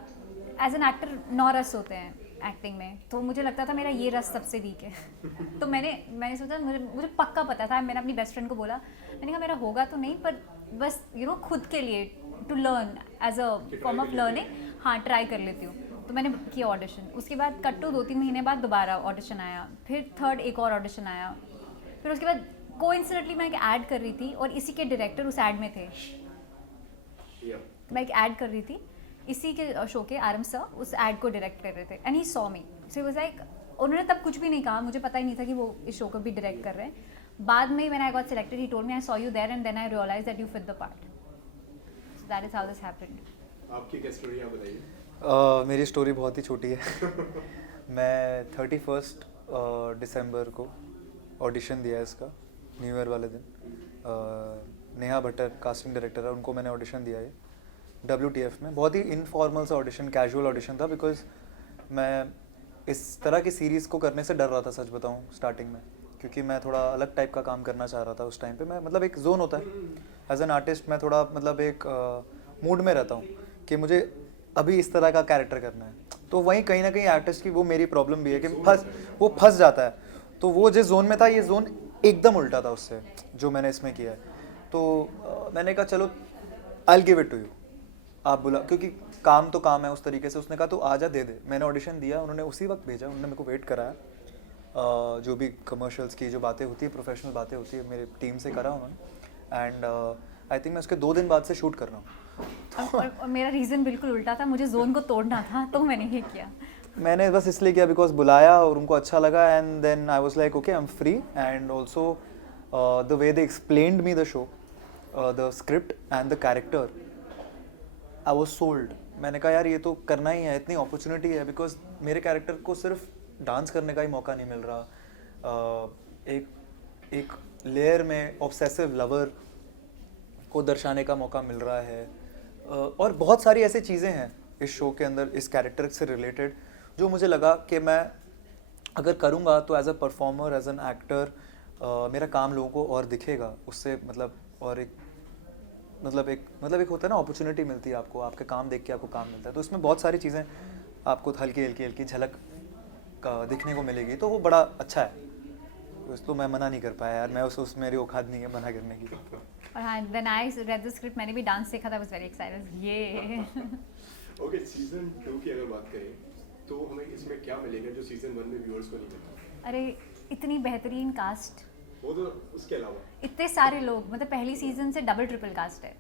एज एन एक्टर 9 रस होते हैं एक्टिंग में, तो मुझे लगता था मेरा ये रस सबसे वीक है। तो मैंने सोचा, मुझे पक्का पता था, मैंने अपनी बेस्ट फ्रेंड को बोला, मैंने कहा मेरा होगा तो नहीं, पर बस खुद के लिए to learn as a form of learning, हाँ ट्राई कर लेती हूँ। तो मैंने किया ऑडिशन, उसके बाद कट्टू 2-3 महीने बाद दोबारा ऑडिशन आया, फिर थर्ड एक और ऑडिशन आया, फिर उसके बाद कोइंसिडेंटली मैं एक ऐड कर रही थी और इसी के डायरेक्टर उस ऐड में थे। मैं एक ऐड कर रही थी, इसी के शो के आरम सर उस ऐड को डायरेक्ट कर रहे थे, and he saw me, so he was like, उन्होंने तब कुछ भी नहीं कहा, मुझे पता ही नहीं था कि वो इस शो को भी डायरेक्ट कर रहे हैं। बाद में when I got selected he told me I saw you there and then I realised that you fit the part, so that is how this happened. आपकी क्या स्टोरी आप बताइए? मेरी स्टोरी बहुत ही छोटी है। मैं 31 दिसंबर को ऑडिशन दिया है इसका, न्यू ईयर वाले दिन। नेहा भट्टर कास्टिंग डायरेक्टर है, उनको मैंने ऑडिशन दिया है। WTF में। बहुत ही इनफॉर्मल सा ऑडिशन, कैजुअल ऑडिशन था, बिकॉज मैं इस तरह की सीरीज़ को करने से डर रहा था, सच बताऊं, स्टार्टिंग में, क्योंकि मैं थोड़ा अलग टाइप का काम करना चाह रहा था उस टाइम पे। मैं मतलब एक जोन होता है एज एन आर्टिस्ट, मैं थोड़ा मतलब एक मूड में रहता हूँ कि मुझे अभी इस तरह का कैरेक्टर करना है। तो वहीं कहीं ना कहीं आर्टिस्ट की वो मेरी प्रॉब्लम भी है कि वो फंस जाता है। तो वो जिस जोन में था, ये जोन एकदम उल्टा था उससे जो मैंने इसमें किया है। तो मैंने कहा चलो I will give it to you, आप बुला, क्योंकि काम तो काम है उस तरीके से। उसने कहा तो आजा दे दे। मैंने ऑडिशन दिया, उन्होंने उसी वक्त भेजा, उन्होंने मेरे को वेट कराया। जो भी कमर्शियल्स की जो बातें होती है, प्रोफेशनल बातें होती है, मेरे टीम से करा उन्होंने। एंड आई थिंक मैं उसके 2 दिन बाद से शूट कर रहा हूँ। और मेरा रीज़न बिल्कुल उल्टा था, मुझे जोन को तोड़ना था, तो मैंने ये किया। मैंने बस इसलिए किया बिकॉज बुलाया और उनको अच्छा लगा, and then I was like okay I am free. And also the way they explained me the show, the script and the character, I was sold. मैंने कहा यार ये तो करना ही है, इतनी अपॉर्चुनिटी है, बिकॉज मेरे कैरेक्टर को सिर्फ डांस करने का ही मौका नहीं मिल रहा। एक लेयर में ऑब्सेसिव लवर को दर्शाने का मौका मिल रहा है। और बहुत सारी ऐसी चीज़ें हैं इस शो के अंदर, इस कैरेक्टर से रिलेटेड, जो मुझे लगा कि मैं अगर करूँगा तो as a performer, as an actor, मेरा काम लोगों को और दिखेगा उससे। मतलब और एक होता है ना, अपॉर्चुनिटी मिलती है आपको, आपके काम देख के आपको काम मिलता है। तो इसमें बहुत सारी चीज़ें आपको हल्की झलक का दिखने को मिलेगी, तो वो बड़ा अच्छा है। तो इसको मैं मना नहीं कर पाया यार, मैं उस मेरी औकात नहीं है मना करने की। और हाँ, when I read the script, मैंने भी डांस सीखा था, वाज वेरी एक्साइटेड। ये ओके, सीजन 2 की अगर बात करें तो हमें इसमें क्या मिलेगा जो सीजन 1 में व्यूअर्स को नहीं मिला? अरे इतनी बेहतरीन कास्ट, वो तो उसके अलावा इतने सारे लोग, मतलब पहली सीजन से डबल ट्रिपल कास्ट है।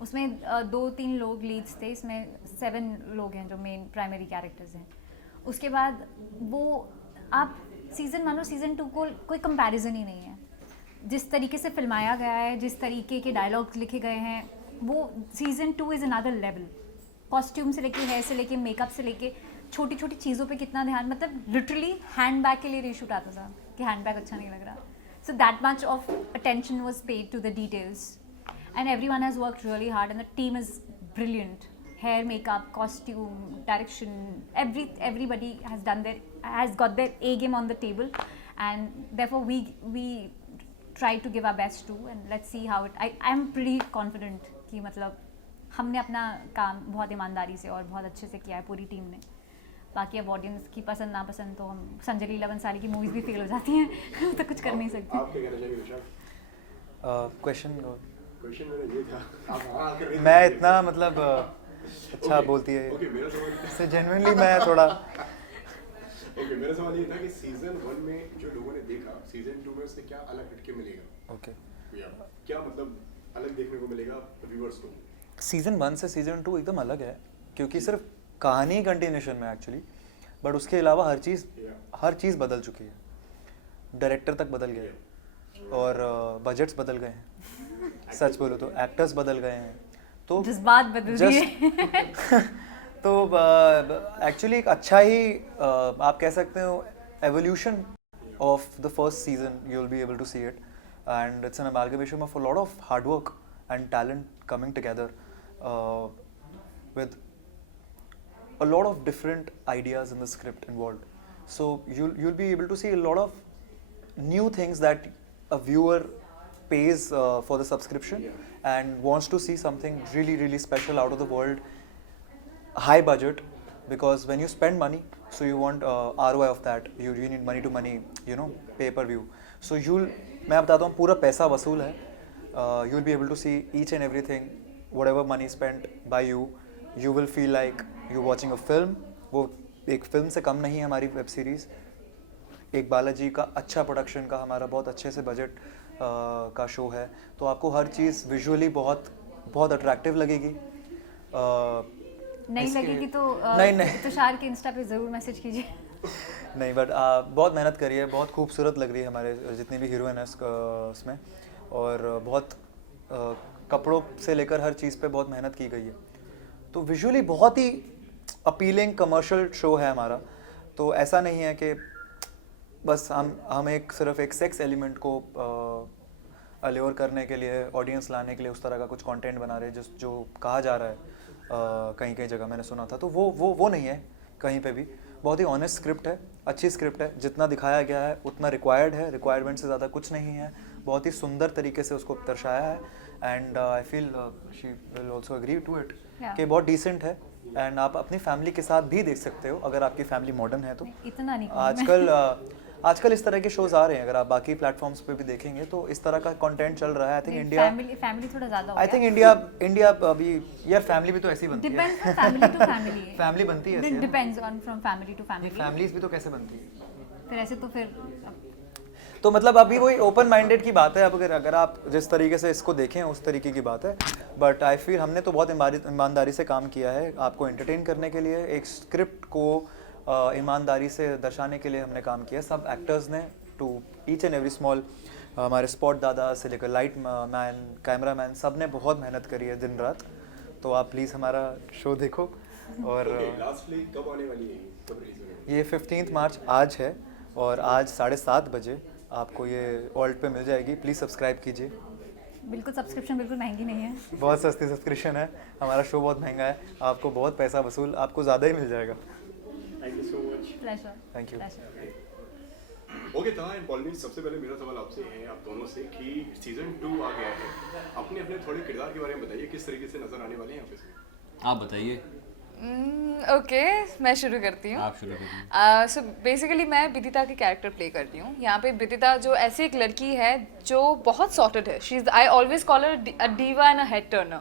उसमें 2-3 लोग लीड्स थे, इसमें 7 लोग हैं जो मेन प्राइमरी कैरेक्टर्स हैं। उसके बाद वो आप सीज़न 1 और सीज़न 2 को कोई कंपैरिजन ही नहीं है। जिस तरीके से फिल्माया गया है, जिस तरीके के डायलॉग्स लिखे गए हैं, वो season 2 is another level. Costume से लेके, हेयर से लेके, मेकअप से लेके, छोटी छोटी चीज़ों पे कितना ध्यान, मतलब लिटरली हैंड बैग के लिए रीशूट आता था कि हैंड बैग अच्छा नहीं लग रहा। So that much of attention was paid to the details and everyone has worked really hard and the team is brilliant. Hair, makeup, costume, direction, everybody has got their A game on the table, and therefore we try to give our best too, and let's see how it. I am pretty confident कि मतलब हमने अपना काम बहुत ईमानदारी से और बहुत अच्छे से किया है पूरी टीम ने। बाकी अब ऑडियंस की पसंद नापसंद, तो हम संजय लीला बंसाली की मूवीज भी फेल हो जाती हैं तो कुछ कर नहीं सकते। आप क्या कहना चाहेंगे विशाल? क्वेश्चन मेरा ये था, आप हाँ कर रहे थे। मैं इतना मतलब अच्छा बोलती है ओके, मेरा सवाल इससे जेन्युइनली मैं थोड़ा ओके, मेरा सवाल ये था कि सीजन 1 में जो लोगों ने देखा, सीजन 2 में उससे क्या अलग हटके मिलेगा? ओके। क्या मतलब अलग देखने को मिलेगा व्यूअर्स को? सीजन 1 से सीजन 2 एकदम अलग है, क्योंकि सिर्फ कहानी कंटिन्यूशन में एक्चुअली, बट उसके अलावा हर चीज़ बदल चुकी है। डायरेक्टर तक बदल गए और बजट्स बदल गए हैं। सच बोलो तो एक्टर्स बदल गए हैं, तो जज्बात बदल दिए। तो एक्चुअली एक अच्छा ही आप कह सकते हो evolution of the first season, you will be able to see it, and it's an amalgamation of a lot of hard work and talent coming together with a lot of different ideas in the script involved. So you'll be able to see a lot of new things that a viewer pays for the subscription and wants to see something really special out of the world, high budget, because when you spend money, so you want ROI of that, you need money to money, you know, pay per view. So मैं बताता हूँ, पूरा पैसा वसूल है. You'll be able to see each and everything, whatever money spent by you will feel like you're watching a film. वो एक film से कम नहीं है हमारी वेब सीरीज़। एक बालाजी का अच्छा प्रोडक्शन का हमारा बहुत अच्छे से बजट का शो है, तो आपको हर चीज़ विजुअली बहुत अट्रैक्टिव लगेगी। नहीं लगेगी तो नहीं तुषार के इंस्टा पे ज़रूर मैसेज कीजिए। नहीं, बट बहुत मेहनत करी है, बहुत खूबसूरत लग रही है हमारे जितनी भी हीरोइन है उसमें, और बहुत कपड़ों से लेकर हर चीज़ पे बहुत मेहनत की गई है। तो विजुअली बहुत ही अपीलिंग कमर्शियल शो है हमारा। तो ऐसा नहीं है कि बस हम सिर्फ एक सेक्स एलिमेंट को अल्योर करने के लिए, ऑडियंस लाने के लिए उस तरह का कुछ कंटेंट बना रहे हैं जो कहा जा रहा है। कहीं कहीं जगह मैंने सुना था, तो वो नहीं है कहीं पे भी। बहुत ही ऑनेस्ट स्क्रिप्ट है, अच्छी स्क्रिप्ट है, जितना दिखाया गया है उतना रिक्वायर्ड है, रिक्वायरमेंट से ज़्यादा कुछ नहीं है, बहुत ही सुंदर तरीके से उसको दर्शाया है। And I feel she will also agree to it कि बहुत डिसेंट है, एंड आप अपनी फैमिली के साथ भी देख सकते हो अगर आपकी फैमिली मॉडर्न है तो। इतना नहीं आजकल इस तरह के शोज आ रहे हैं, अगर आप बाकी प्लेटफॉर्म्स पे भी देखेंगे तो इस तरह का कंटेंट चल रहा है। आई थिंक इंडिया, फैमिली थोड़ा ज़्यादा हो आई थिंक इंडिया अभी, यार फैमिली भी तो ऐसी बनती है, depends from family to family. Family बनती है ऐसी, depends on from family to family. Families भी तो कैसे बनती है फिर ऐसे तो फिर तो मतलब अभी वही ओपन माइंडेड की बात है। अब अगर आप जिस तरीके से इसको देखें उस तरीके की बात है, बट आई फील हमने तो बहुत ईमानदारी से काम किया है आपको एंटरटेन करने के लिए, एक स्क्रिप्ट को ईमानदारी से दर्शाने के लिए हमने काम किया सब एक्टर्स ने, to each and every small. हमारे स्पॉट दादा से लेकर लाइट मैन, कैमरा मैन, सब ने बहुत मेहनत करी है दिन रात। तो आप प्लीज़ हमारा शो देखो। और लास्टली कब आने वाली है, कब रिलीज होगी? ये 15 मार्च आज है, और आज 7:30 बजे आपको ये वर्ल्ड पे मिल जाएगी। प्लीज़ सब्सक्राइब कीजिए। बिल्कुल, सब्सक्रिप्शन बिल्कुल महंगी नहीं है, बहुत सस्ती सब्सक्रिप्शन है, हमारा शो बहुत महंगा है, आपको बहुत पैसा वसूल, आपको ज़्यादा ही मिल जाएगा। Thank you so much. Pleasure. Thank you. Okay था एंड पॉलमीन, सबसे पहले मेरा सवाल आपसे है, आप दोनों से, कि सीजन 2 आ गया है, अपने अपने थोड़े किरदार के बारे में बताइए, किस तरीके से नजर आने वाले हैं आप इसमें? आप बताइए। ओके, मैं शुरू करती हूँ। आप शुरू करिए। सो बेसिकली मैं विदिता की कैरेक्टर प्ले करती हूँ यहाँ पे। विदिता जो ऐसी एक लड़की है जो बहुत सॉर्टेड है, she is, I always call her a diva and a head Turner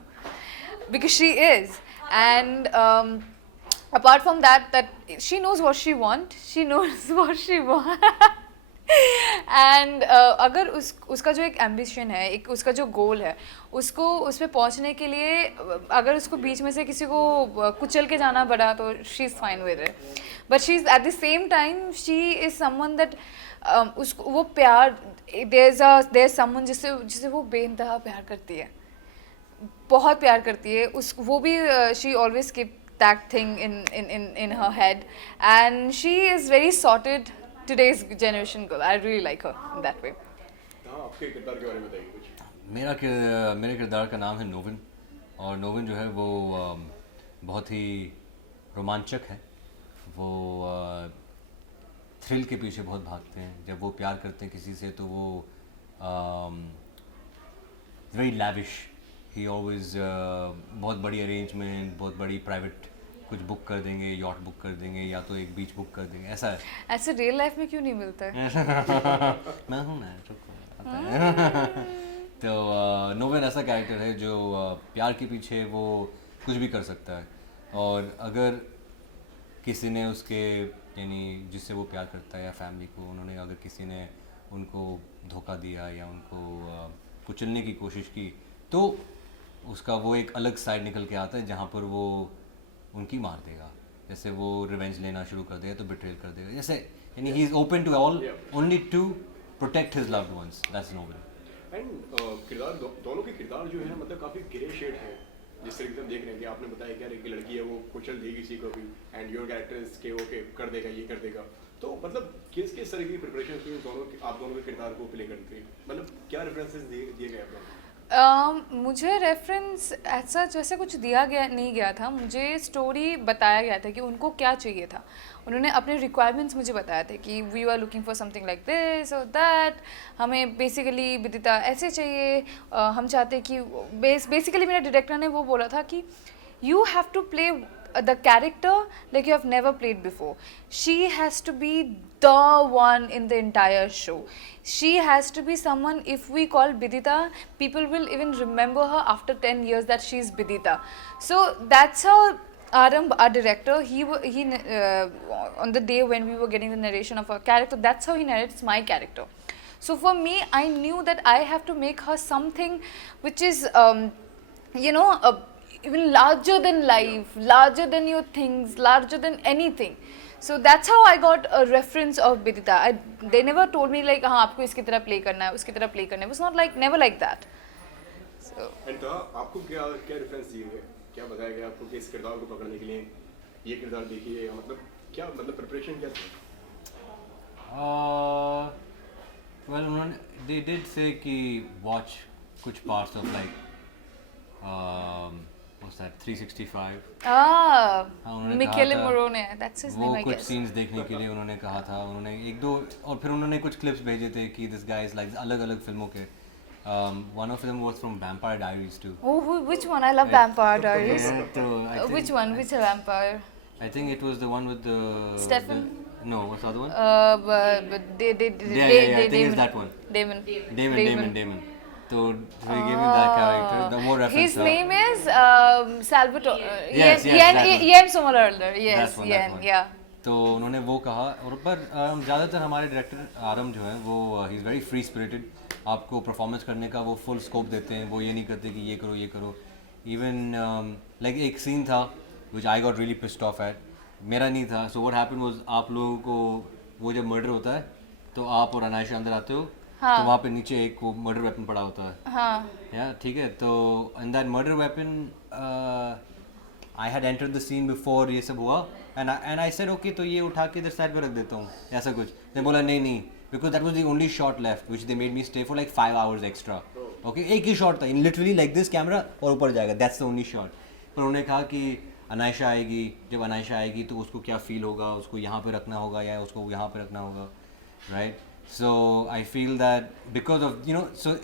because she is, and apart from that she knows what she want and अगर उसका जो एक एम्बिशन है, एक उसका जो गोल है, उसको उस पर पहुँचने के लिए अगर उसको बीच में से किसी को कुचल के जाना पड़ा तो she is fine with it, but she is at the same time she is someone that उसको वो प्यार, देयर इज समवन जिसे वो बेइंतहा प्यार करती है, बहुत प्यार करती है उस, वो भी she always keep that thing in her head, and she is very sorted, today's generation girl. I really like her in that way. हाँ, आपके किरदार के बारे में बताइए कुछ। मेरे किरदार का नाम है नोविन, और नोविन जो है वो बहुत ही रोमांचक है। वो थ्रिल के पीछे बहुत भागते हैं। जब वो प्यार करते हैं किसी से तो वो वेरी लैविश, ही ऑलवेज बहुत बड़ी अरेंजमेंट, बहुत बड़ी प्राइवेट कुछ बुक कर देंगे, यॉट बुक कर देंगे, या तो एक बीच बुक कर देंगे, ऐसा है। ऐसे रियल लाइफ में क्यों नहीं मिलता है? मैं हूँ ना, तो नोवेन ऐसा कैरेक्टर है जो प्यार के पीछे वो कुछ भी कर सकता है, और अगर किसी ने उसके, यानी जिससे वो प्यार करता है या फैमिली को, उन्होंने अगर किसी ने उनको धोखा दिया या उनको कुचलने की कोशिश की, तो उसका वो एक अलग साइड निकल के आता है जहाँ पर वो उनकी मार देगा। जैसे वो रिवेंज लेना शुरू कर देगा तो बिट्रेल कर देगा, जैसे यानी he is open to all only to protect his loved ones. That's noble. And किरदार दोनों के किरदार जो है मतलब काफ़ी ग्रे शेड है, जिस तरीके से हम देख रहे हैं कि आपने बताया कि एक लड़की है वो कुचल देगी किसी को भी, एंड योर कैरेक्टर्स के ओके कर देगा, ये कर देगा, तो मतलब किस किस तरह की प्रिपरेशन थी आप दोनों के किरदार को प्ले करते हैं, मतलब क्या रेफरेंसेस दिए गए आप? मुझे रेफरेंस ऐसा जैसे कुछ दिया गया नहीं गया था, मुझे स्टोरी बताया गया था कि उनको क्या चाहिए था। उन्होंने अपने रिक्वायरमेंट्स मुझे बताया थे कि we are looking for something like this और दैट, हमें बेसिकली विदिता ऐसे चाहिए, हम चाहते कि बेसिकली मेरे डायरेक्टर ने वो बोला था कि you have to play the character like you have never played before. She has to be the one in the entire show. She has to be someone, if we call Bidita, people will even remember her after 10 years that she is Bidita. So that's how Aram, our director, he on the day when we were getting the narration of our character, that's how he narrates my character. So for me, I knew that I have to make her something which is, even larger than life, larger than your things, larger than anything. So that's how I got a reference of Bidita. They never told me like हाँ आपको इसकी तरह play करना है, उसकी तरह play करना है. It was not like, never like that. So. And आपको क्या reference दिए गए, क्या बताया गया आपको कि इस किरदार को पकड़ने के लिए ये किरदार देखिए, मतलब क्या मतलब प्रिपरेशन क्या थी? Well, उन्होंने they did say कि watch कुछ parts of like what's that 365 Ah, हाँ, उन्होंने Michele कहा था- Morone, that's his वो name, I कुछ guess. सीन्स देखने के लिए उन्होंने कहा था, उन्होंने एक दो और फिर उन्होंने कुछ क्लिप्स भेजे थे कि दिस गाय इज लाइक अलग अलग फिल्मों के one of them was from Vampire Diaries too Oh, which one? I love Vampire Diaries. तो Which one? Which vampire? I think it was the one with the Stefan? no, what's the other one? But they Yeah, I think it's that one. Damon. Damon. So he gave me that character, the more reference. His name is Salvatore. Yes, that one. Yen Somerhalder. Yes, That's one, that Yen. one. Yeah. तो उन्होंने वो कहा और पर ज़्यादातर हमारे director आरम जो है वो he is very free spirited, आपको परफॉर्मेंस करने का वो फुल स्कोप देते हैं, वो ये नहीं करते कि ये करो इवन लाइक एक सीन था which I got really pissed off at, मेरा नहीं था, सो व्हाट हैपेंड वाज आप लोगों को वो जब मर्डर होता है तो आप और अनायशा अंदर आते हो, तो वहाँ पे नीचे एक वो मर्डर वेपन पड़ा होता है, हाँ. या ठीक है, तो in that murder weapon I had entered the seen before ये सब हुआ एंड आई सेड ओके तो ये उठा के इधर साइड पे रख देता हूँ ऐसा कुछ, ने बोला नहीं because that was the only shot left which they made me stay for like 5 hours extra, okay एक ही शॉट था in literally like this camera और ऊपर जाएगा, दैट्स द ओनली शॉट, पर उन्होंने कहा कि अनायशा आएगी, जब अनायशा आएगी तो उसको क्या फील होगा, उसको यहाँ पे रखना होगा या उसको यहाँ पे रखना होगा, right, so I feel that because of you know so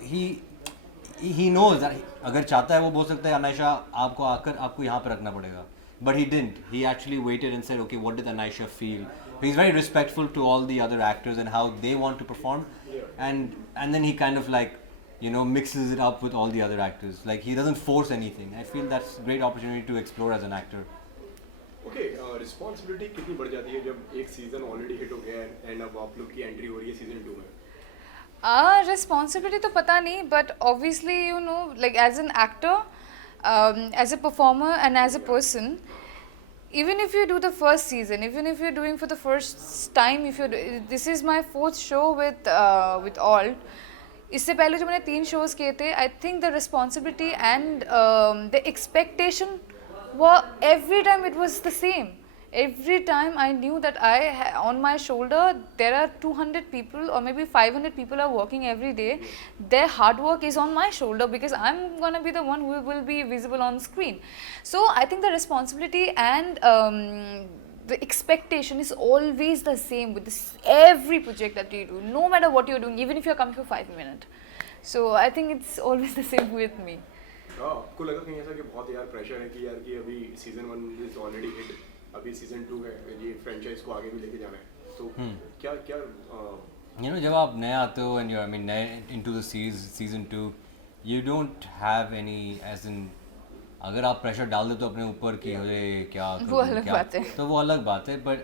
he knows that अगर चाहता है वो बोल सकता है अनायशा आपको आकर आपको यहाँ पे रखना पड़ेगा, but he didn't, he actually waited and said okay what did Anisha feel, he's very respectful to all the other actors and how they want to perform, and then he kind of like you know mixes it up with all the other actors, like he doesn't force anything. I feel that's a great opportunity to explore as an actor. Okay, responsibility कितनी बढ़ जाती है जब एक season already hit हो गया है and अब आप लोग की एंट्री हो रही है सीजन 2 में? Responsibility तो पता नहीं, but obviously you know like as an actor, as a performer and as a person, even if you do the first season, even if you're doing for the first time, if you this is my 4th show with all, इससे पहले जो मैंने 3 shows किए थे, I think the responsibility and the expectation were every time it was the same. Every time I knew that on my shoulder there are 200 people or maybe 500 people are working every day. Their hard work is on my shoulder because I'm gonna be the one who will be visible on screen. So I think the responsibility and the expectation is always the same with every project that you do, no matter what you're doing, even if you're coming for 5 minutes. So I think it's always the same with me. आपको लगा कहीं ऐसा कि बहुत यार pressure है कि यार कि अभी सीजन 1 इज ऑलरेडी हिट, अभी सीजन 2 है, ये फ्रेंचाइज को आगे भी लेके जाना है, तो क्या You know जब आप नए आते हो and you're I mean नए into the season 2 you don't have any as in अगर आप प्रेशर डाल दो तो अपने ऊपर कि अरे क्या वो अलग बात है। तो वो अलग बात है, बट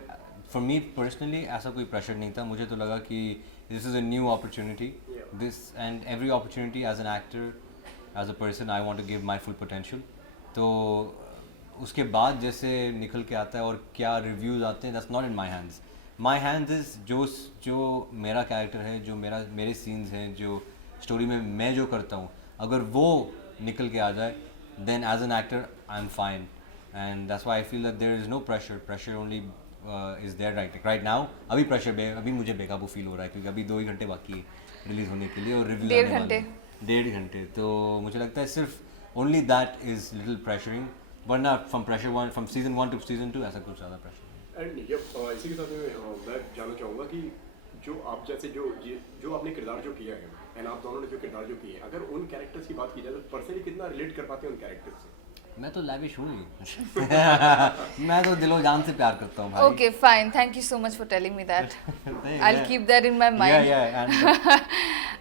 फॉर मी पर्सनली ऐसा कोई प्रेशर नहीं था, मुझे तो लगा कि this is a new opportunity, this and every opportunity as an actor as a person I want to give my full potential, तो उसके बाद जैसे निकल के आता है और क्या रिव्यूज़ आते हैं that's not in my hands, my hands is जो मेरा कैरेक्टर है, जो मेरे सीन्स हैं, जो स्टोरी में मैं जो करता हूँ, अगर वो निकल के आ जाए then as an actor I'm fine, and that's why I feel that there is no pressure only is there right now. अभी अभी मुझे बेकाबू फील हो रहा है क्योंकि अभी 2 ही घंटे बाकी है रिलीज होने के लिए और रिव्यू 1.5 घंटे, तो मुझे लगता है सिर्फ only that is little pressuring, वरना from season 1 to season 2 ऐसा कुछ ज़्यादा pressure। एंड जब इसी के साथ में मैं जानना चाहूँगा कि जो आप जैसे जो आपने किरदार जो किया है एंड आप दोनों ने जो किरदार जो किए हैं, अगर उन कैरेक्टर्स की बात की जाए तो पर्सनली कितना रिलेट कर पाते हैं उन कैरेक्टर्स से? मैं तो lavish हूँ ही मैं तो दिलो जान से प्यार करता हूँ भाई। Okay, fine. Thank you so much for telling me that. I'll keep that in my mind. Yeah, and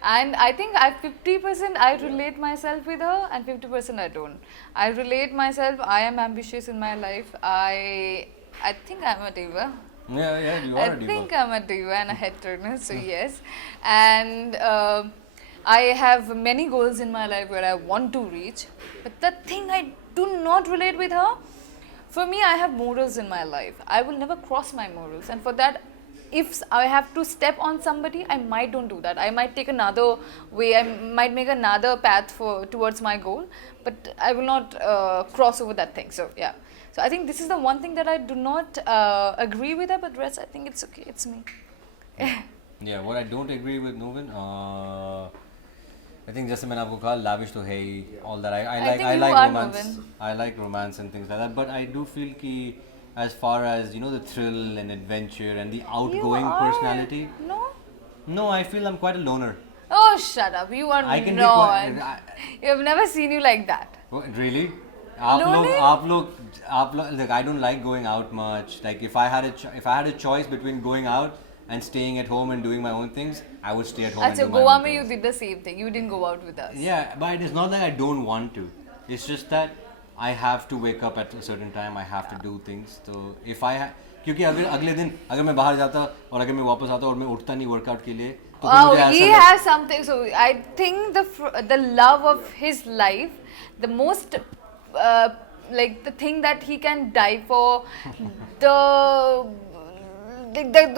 And I think 50% I relate myself with her and 50% I don't. I relate myself. I am ambitious in my life. I think I'm a diva. yeah, you are a I diva. think I'm a diva and a head turner, so yes. And I have many goals in my life where I want to reach. But the thing I do not relate with her, for me, I have morals in my life. I will never cross my morals. And for that, if I have to step on somebody, I might don't do that. I might take another way. I might make another path towards my goal. But I will not cross over that thing. So, yeah. So I think this is the one thing that I do not agree with her, but rest I think it's okay, it's me. Yeah, what I don't agree with Novin, I think जैसे मैंने आपको कहा lavish तो है ही, all that I I like think I you like are romance, Novan. I like romance and things like that, but I do feel कि as far as you know the thrill and adventure and the outgoing You are. personality, No? no, I feel I'm quite a loner. Oh, shut up. You are I can be not. quite. You have never seen you like that. What, really? Loner? आप लोग like I don't like going out much. Like if I had a choice between going out and staying at home and doing my own things, I would stay at home and Achha, do my Goa own mein you things. did the same thing. You didn't go out with us. Yeah, but it's not that I don't want to. It's just that I have to wake up at a certain time. I have to do things. So if क्योंकि अगर अगले दिन अगर मैं बाहर जाता और अगर मैं वापस आता और मैं उठता नहीं वर्कआउट के लिए तो फिर Wow, मुझे he ऐसा has something. So I think the love of his life, the most like the thing that he can die for,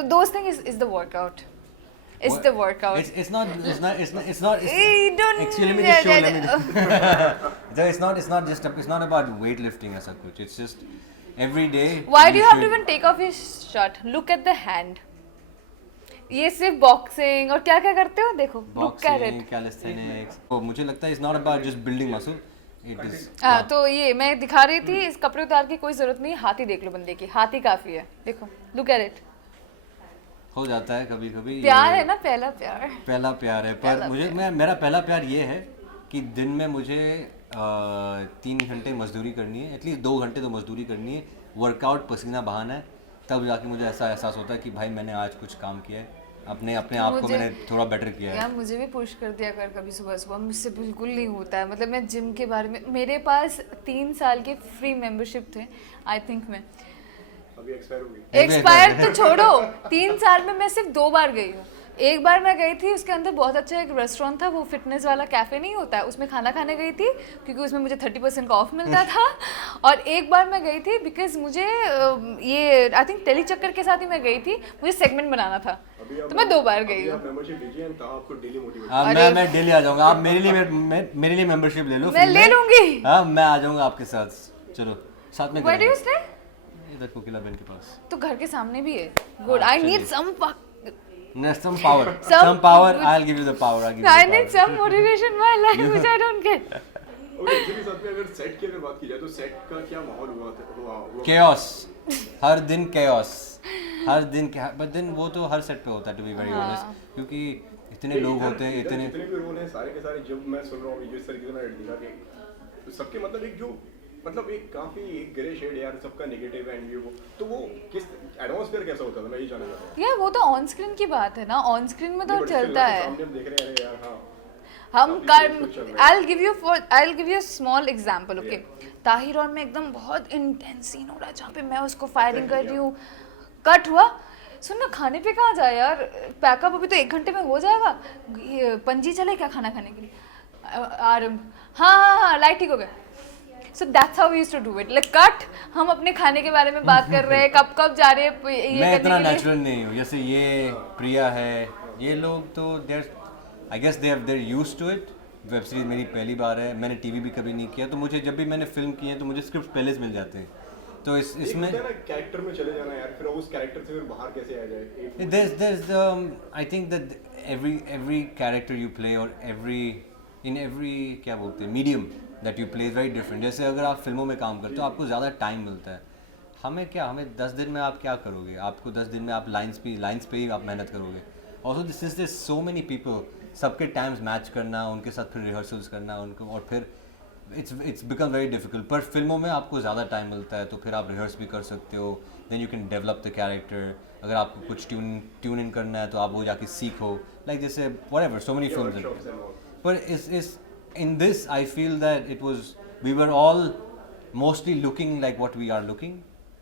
those things is the workout. It's What? the workout. It's not. Don't. Actually, let me just show. Let me just. So it's not about weightlifting as such. It's just every day. Why do you have to should- even take off your shirt? Look at the hand. ये सिर्फ boxing और क्या क्या करते हो देखो look at Boxing, it calisthenics. तो मुझे लगता है it's not about just building muscle. It is. हाँ तो ये मैं दिखा रही थी इस कपड़े उतार की कोई जरूरत नहीं हाथी देख लो बंदे की हाथी काफी है देखो लुक एट इट हो जाता है कभी कभी. प्यार है ना पहला प्यार पहला प्यार है पर मुझे मेरा पहला प्यार ये है कि दिन में मुझे 3 घंटे मजदूरी करनी है एटलीस्ट 2 घंटे तो मजदूरी करनी है वर्कआउट पसीना बहाना है तब जाके मुझे ऐसा एहसास होता है कि भाई मैंने आज कुछ काम किया है अपने आप को मुझे- मैंने थोड़ा बेटर किया है. यार मुझे भी पुश कर दिया कर कभी सुबह सुबह मुझसे बिल्कुल नहीं होता है मतलब मैं जिम के बारे में मेरे पास 3 साल के फ्री मेंबरशिप थे आई थिंक मैं अभी एक्सपायर होगी एक्सपायर तो छोड़ो 3 साल में मैं सिर्फ 2 बार गई हूँ एक बार मैं गई थी उसके अंदर बहुत अच्छा एक रेस्टोरेंट था वो फिटनेस वाला कैफ़े नहीं होता है उसमें खाना खाने गई थी क्योंकि उसमें मुझे 30% का ऑफ मिलता था और एक बार मैं गई थी बिकॉज मुझे ये आई थिंक टेली चक्कर के साथ ही मैं गई थी मुझे सेगमेंट बनाना था तो मैं 2 बार गई हूँ मेंबरशिप लीजिए हम तो आपको डेली मोटिवेट मैं डेली आ जाऊंगा आप मेरे लिए मेंबरशिप ले लो मैं free ले में. लूंगी हाँ मैं आ जाऊंगा आपके साथ चलो साथ में Where do you करेंगे. stay? इधर कोकिला बहन के पास. तो घर के सामने भी है good I need some Some power. Some- Some power. I'll give you the power. I'll give you I the need power. Some motivation my life which I don't get okay इसके साथ में अगर सेट की अगर बात की जाए तो सेट का क्या माहौल हुआ Chaos. हर दिन chaos. हर दिन but then वो तो हर सेट पे होता है to be very honest क्योंकि इतने लोग होते हैं इतने जितने भी रोल हैं सारे के सारे जब मैं सुन रहा हूँ जिस तरीके से मैंने दिखा के तो सबके मतलब एक जो मतलब एक काफी एक ग्रे शेड यार सबका नेगेटिव एंड वो तो वो किस एटमॉस्फेयर कैसा होता था मैं ये जानना चाहता हूँ यार वो तो ऑन स्क्रीन की बात है ना ऑन स्क्रीन में तो नहीं, but still चलता है सामने हम देख रहे हैं यार हाँ हम काफी चीज़ तो चल रहा है। I'll give you a small example okay Tahir और मैं एकदम बहुत इंटेंस सीन हो रहा है जहाँ पे मैं उसको फायरिंग कर रही हूँ कट हुआ सुन ना खाने पे कहाँ जाए यार पैकअप अभी तो 1 घंटे में हो जाएगा ये पंजी चले क्या खाना खाने के लिए आरम हाँ लाइट ठीक हो गया so that's how we used to do it like cut हम अपने खाने के बारे में बात कर रहे हैं कब जा रहे हैं ये मैं करने इतना के लिए नेचुरल नहीं हूँ जैसे ये प्रिया है ये लोग तो there I guess they're used to it web series मेरी पहली बार है मैंने टीवी भी कभी नहीं किया तो मुझे जब भी मैंने फिल्म की है तो मुझे स्क्रिप्ट पहले से मिल जाते हैं तो इसमें कैरेक्टर में चले जाना यार फिर उस कैरेक्टर से फिर बाहर कैसे आ जाए there's I think that every character you play or every क्या बोलते हैं medium that you play is very different. जैसे अगर आप फिल्मों में काम करते हो आपको ज़्यादा टाइम मिलता है हमें 10 दिन में आप क्या करोगे आपको 10 दिन में आप लाइंस पे ही आप मेहनत करोगे also this is this so many people सबके टाइम्स मैच करना उनके साथ फिर रिहर्सल्स करना उनको और फिर इट्स बिकम वेरी डिफिकल्ट पर फिल्मों में आपको ज़्यादा टाइम मिलता है तो फिर आप रिहर्स भी कर सकते हो then you can develop the character अगर आपको कुछ ट्यून इन करना है तो आप वो जाके सीखो लाइक जैसे व्हाटएवर सो मेनी फिल्म्स पर इस in this I feel that we were all mostly looking like what we are looking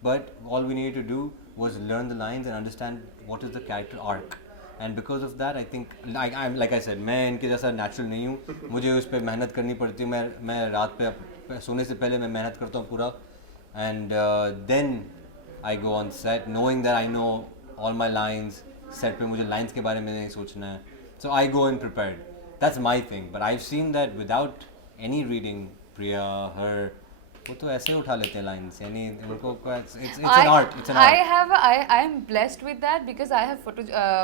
but all we needed to do was learn the lines and understand what is the character arc and because of that I think like I said मैं इनके जैसा natural नहीं हूँ मुझे उस पर मेहनत करनी पड़ती है मैं रात पे सोने से पहले मैं मेहनत करता हूँ पूरा and then I go on set knowing that I know all my lines set पे मुझे lines के बारे में नहीं सोचना है so I go in prepared that's my thing but I've seen that without any reading Priya her वो तो ऐसे उठा लेते हैं लाइंस, यानी उनको it's an art, it's an art. I am blessed with that because I have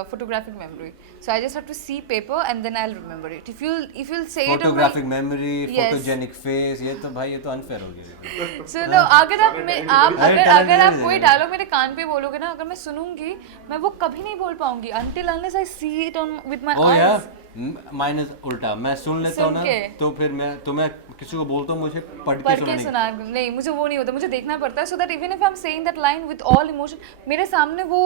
photographic memory. So I just have to see paper and then I'll remember it. If you'll say Photographic it on my, memory, Yes. photogenic face, ये तो भाई ये तो unfair हो गया. सुनो, अगर talent आप है. कोई डायलॉग मेरे कान पे बोलोगे ना, अगर मैं सुनूंगी, मैं वो कभी नहीं बोल पाऊंगी until unless I see it on with my Oh eyes. yeah, mine is उल्टा, मैं सुन लेता हूँ सुन ना, के। तो फिर मैं किसी को बोलता हूँ मुझे पढ़ के पढ़ सुना के नहीं. सुना नहीं, मुझे वो नहीं होता, मुझे देखना पड़ता है, so that even if I'm saying that line with all emotion, मेरे सामने वो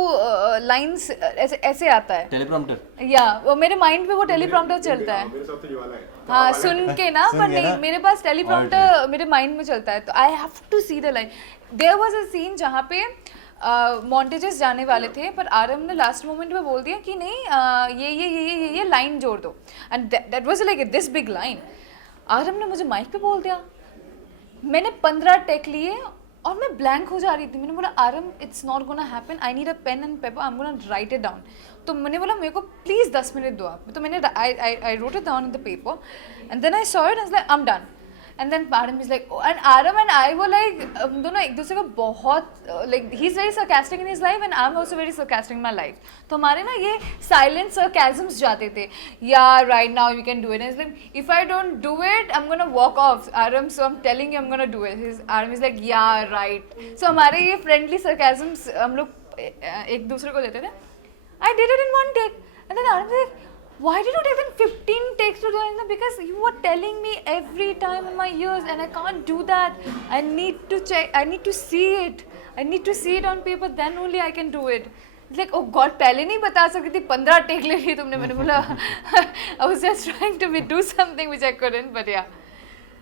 lines ऐसे आता है, टेलीप्रॉम्प्टर. या वो मेरे माइंड पे वो टेलीप्रॉम्प्टर चलता है. मेरे साथ तो ये वाला है. हाँ, सुन के ना, सुन पर के नहीं, ना? मेरे पास टेलीप्रॉम्प्टर मेरे माइंड में चलता है, तो I have to see the line. There was a scene जहाँ पे मॉन्टेजेस जाने वाले थे, पर आरएम ने लास्ट मोमेंट में बोल दिया कि नहीं, ये लाइन जोड़ दो, and that was like this big line. RM ने मुझे माइक पे बोल दिया, मैंने 15 टेक लिए और मैं ब्लैंक हो जा रही थी. मैंने बोला RM, it's not gonna happen, I need a pen and paper, I am gonna write it down. तो मैंने बोला मेरे को प्लीज़ 10 मिनट दो आप. तो मैंने I wrote it down in the paper and then I saw it and like I am done. And then RM is like, and RM and I वो लाइक दोनों एक दूसरे को बहुत like he is very sarcastic in his life and I am also very sarcastic in my life. तो हमारे ना ये साइलेंट sarcasms जाते थे. या right now you can do it. Is like if I don't do it I am gonna walk of RM, so I am telling you I am gonna do it. RM is like या right. सो हमारे ये friendly sarcasms हम लोग एक दूसरे को देते थे. I did it in one take, and then Arun was like, "Why did you take then 15 takes to do it?" Because you were telling me every time in my ears, and I can't do that. I need to check. I need to see it. I need to see it on paper. Then only I can do it. It's like, oh God, पहले नहीं बता सकती थी, 15 take ले ली तुमने. मैंने बोला, I was just trying to do something which I couldn't, but yeah.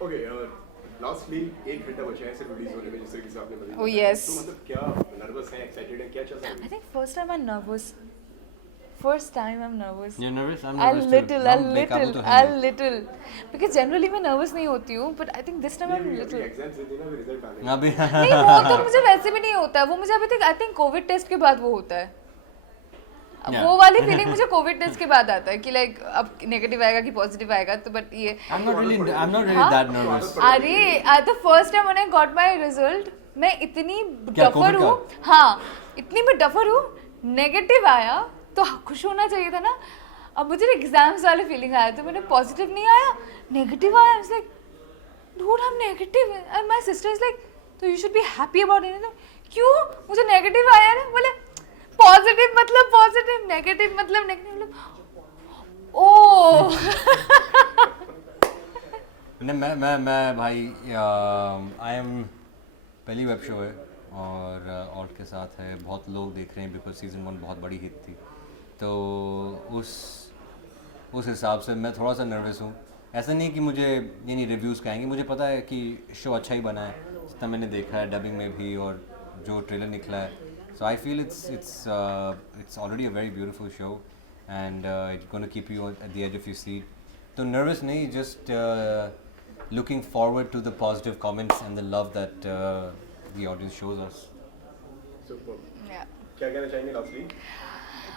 Okay, lastly, 1 घंटा बचा है सिर्फ रिलीज होने में, जैसे कि आपने बताया. Oh, yes. तो मतलब क्या नर्वस है, एक्साइटेड है, क्या चल रहा है? I think first time I'm nervous. First time I'm nervous. You're nervous? I'm A nervous too. little, हम बेकाबू तो हैं. a little. Because generally मैं nervous नहीं होती हूँ, but I think this time I'm little. Exams देते ना, फिर रिजल्ट आने. अभी नहीं, वो तो मुझे वैसे भी नहीं होता है. वो मुझे अभी तक I think कोविड टेस्ट के बाद वो होता है. Yeah. वो वाली फीलिंग मुझे कोविड टेस्ट के बाद आता है कि लाइक अब नेगेटिव आएगा कि पॉजिटिव आएगा. तो बट ये I'm not really हाँ? that nervous. अरे the first time when I got my result, मैं इतनी क्या, डफर COVID हूँ. हाँ, इतनी मैं डफर हूँ. नेगेटिव आया तो खुश होना चाहिए था ना. अब मुझे एग्जाम्स वाले फीलिंग आया, तो मैंने पॉजिटिव नहीं आया, नेगेटिव आया. It's like dude I am negative. And my sister is like, तो you should be happy about it. क्यों मुझे नेगेटिव आया ना? बोले पॉजिटिव मतलब पॉजिटिव, नेगेटिव मतलब नेगेटिव. ओह नहीं, मैं भाई आई एम पहली वेब शो है और ऑल्ट के साथ है, बहुत लोग देख रहे हैं बिकॉज सीज़न 1 बहुत बड़ी हिट थी. तो उस हिसाब से मैं थोड़ा सा नर्वस हूँ. ऐसा नहीं कि मुझे ये नहीं रिव्यूज़ कहेंगे, मुझे पता है कि शो अच्छा ही बना है, जितना मैंने देखा है डबिंग में भी और जो ट्रेलर निकला है. So I feel it's already a very beautiful show and it's going to keep you at the edge of your seat. तो नर्वस नहीं, just looking forward to the positive comments and the love that the audience shows us. क्या कहना चाहेंगे lastly?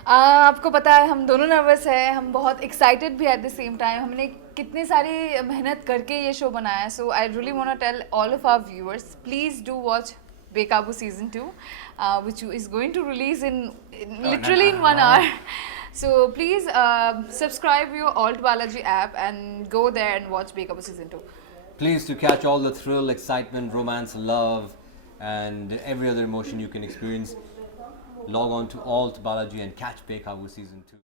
आपको पता है हम दोनों नर्वस हैं, हम बहुत एक्साइटेड भी एट द सेम टाइम. हमने कितनी सारी मेहनत करके ये शो बनाया है. So I really want to tell all of our viewers, please do watch Bekaaboo season 2, which is going to release in literally in 1 hour. So please subscribe your Alt Balaji app and go there and watch Bekabu season 2. Please, to catch all the thrill, excitement, romance, love, and every other emotion you can experience, log on to Alt Balaji and catch Bekabu season 2.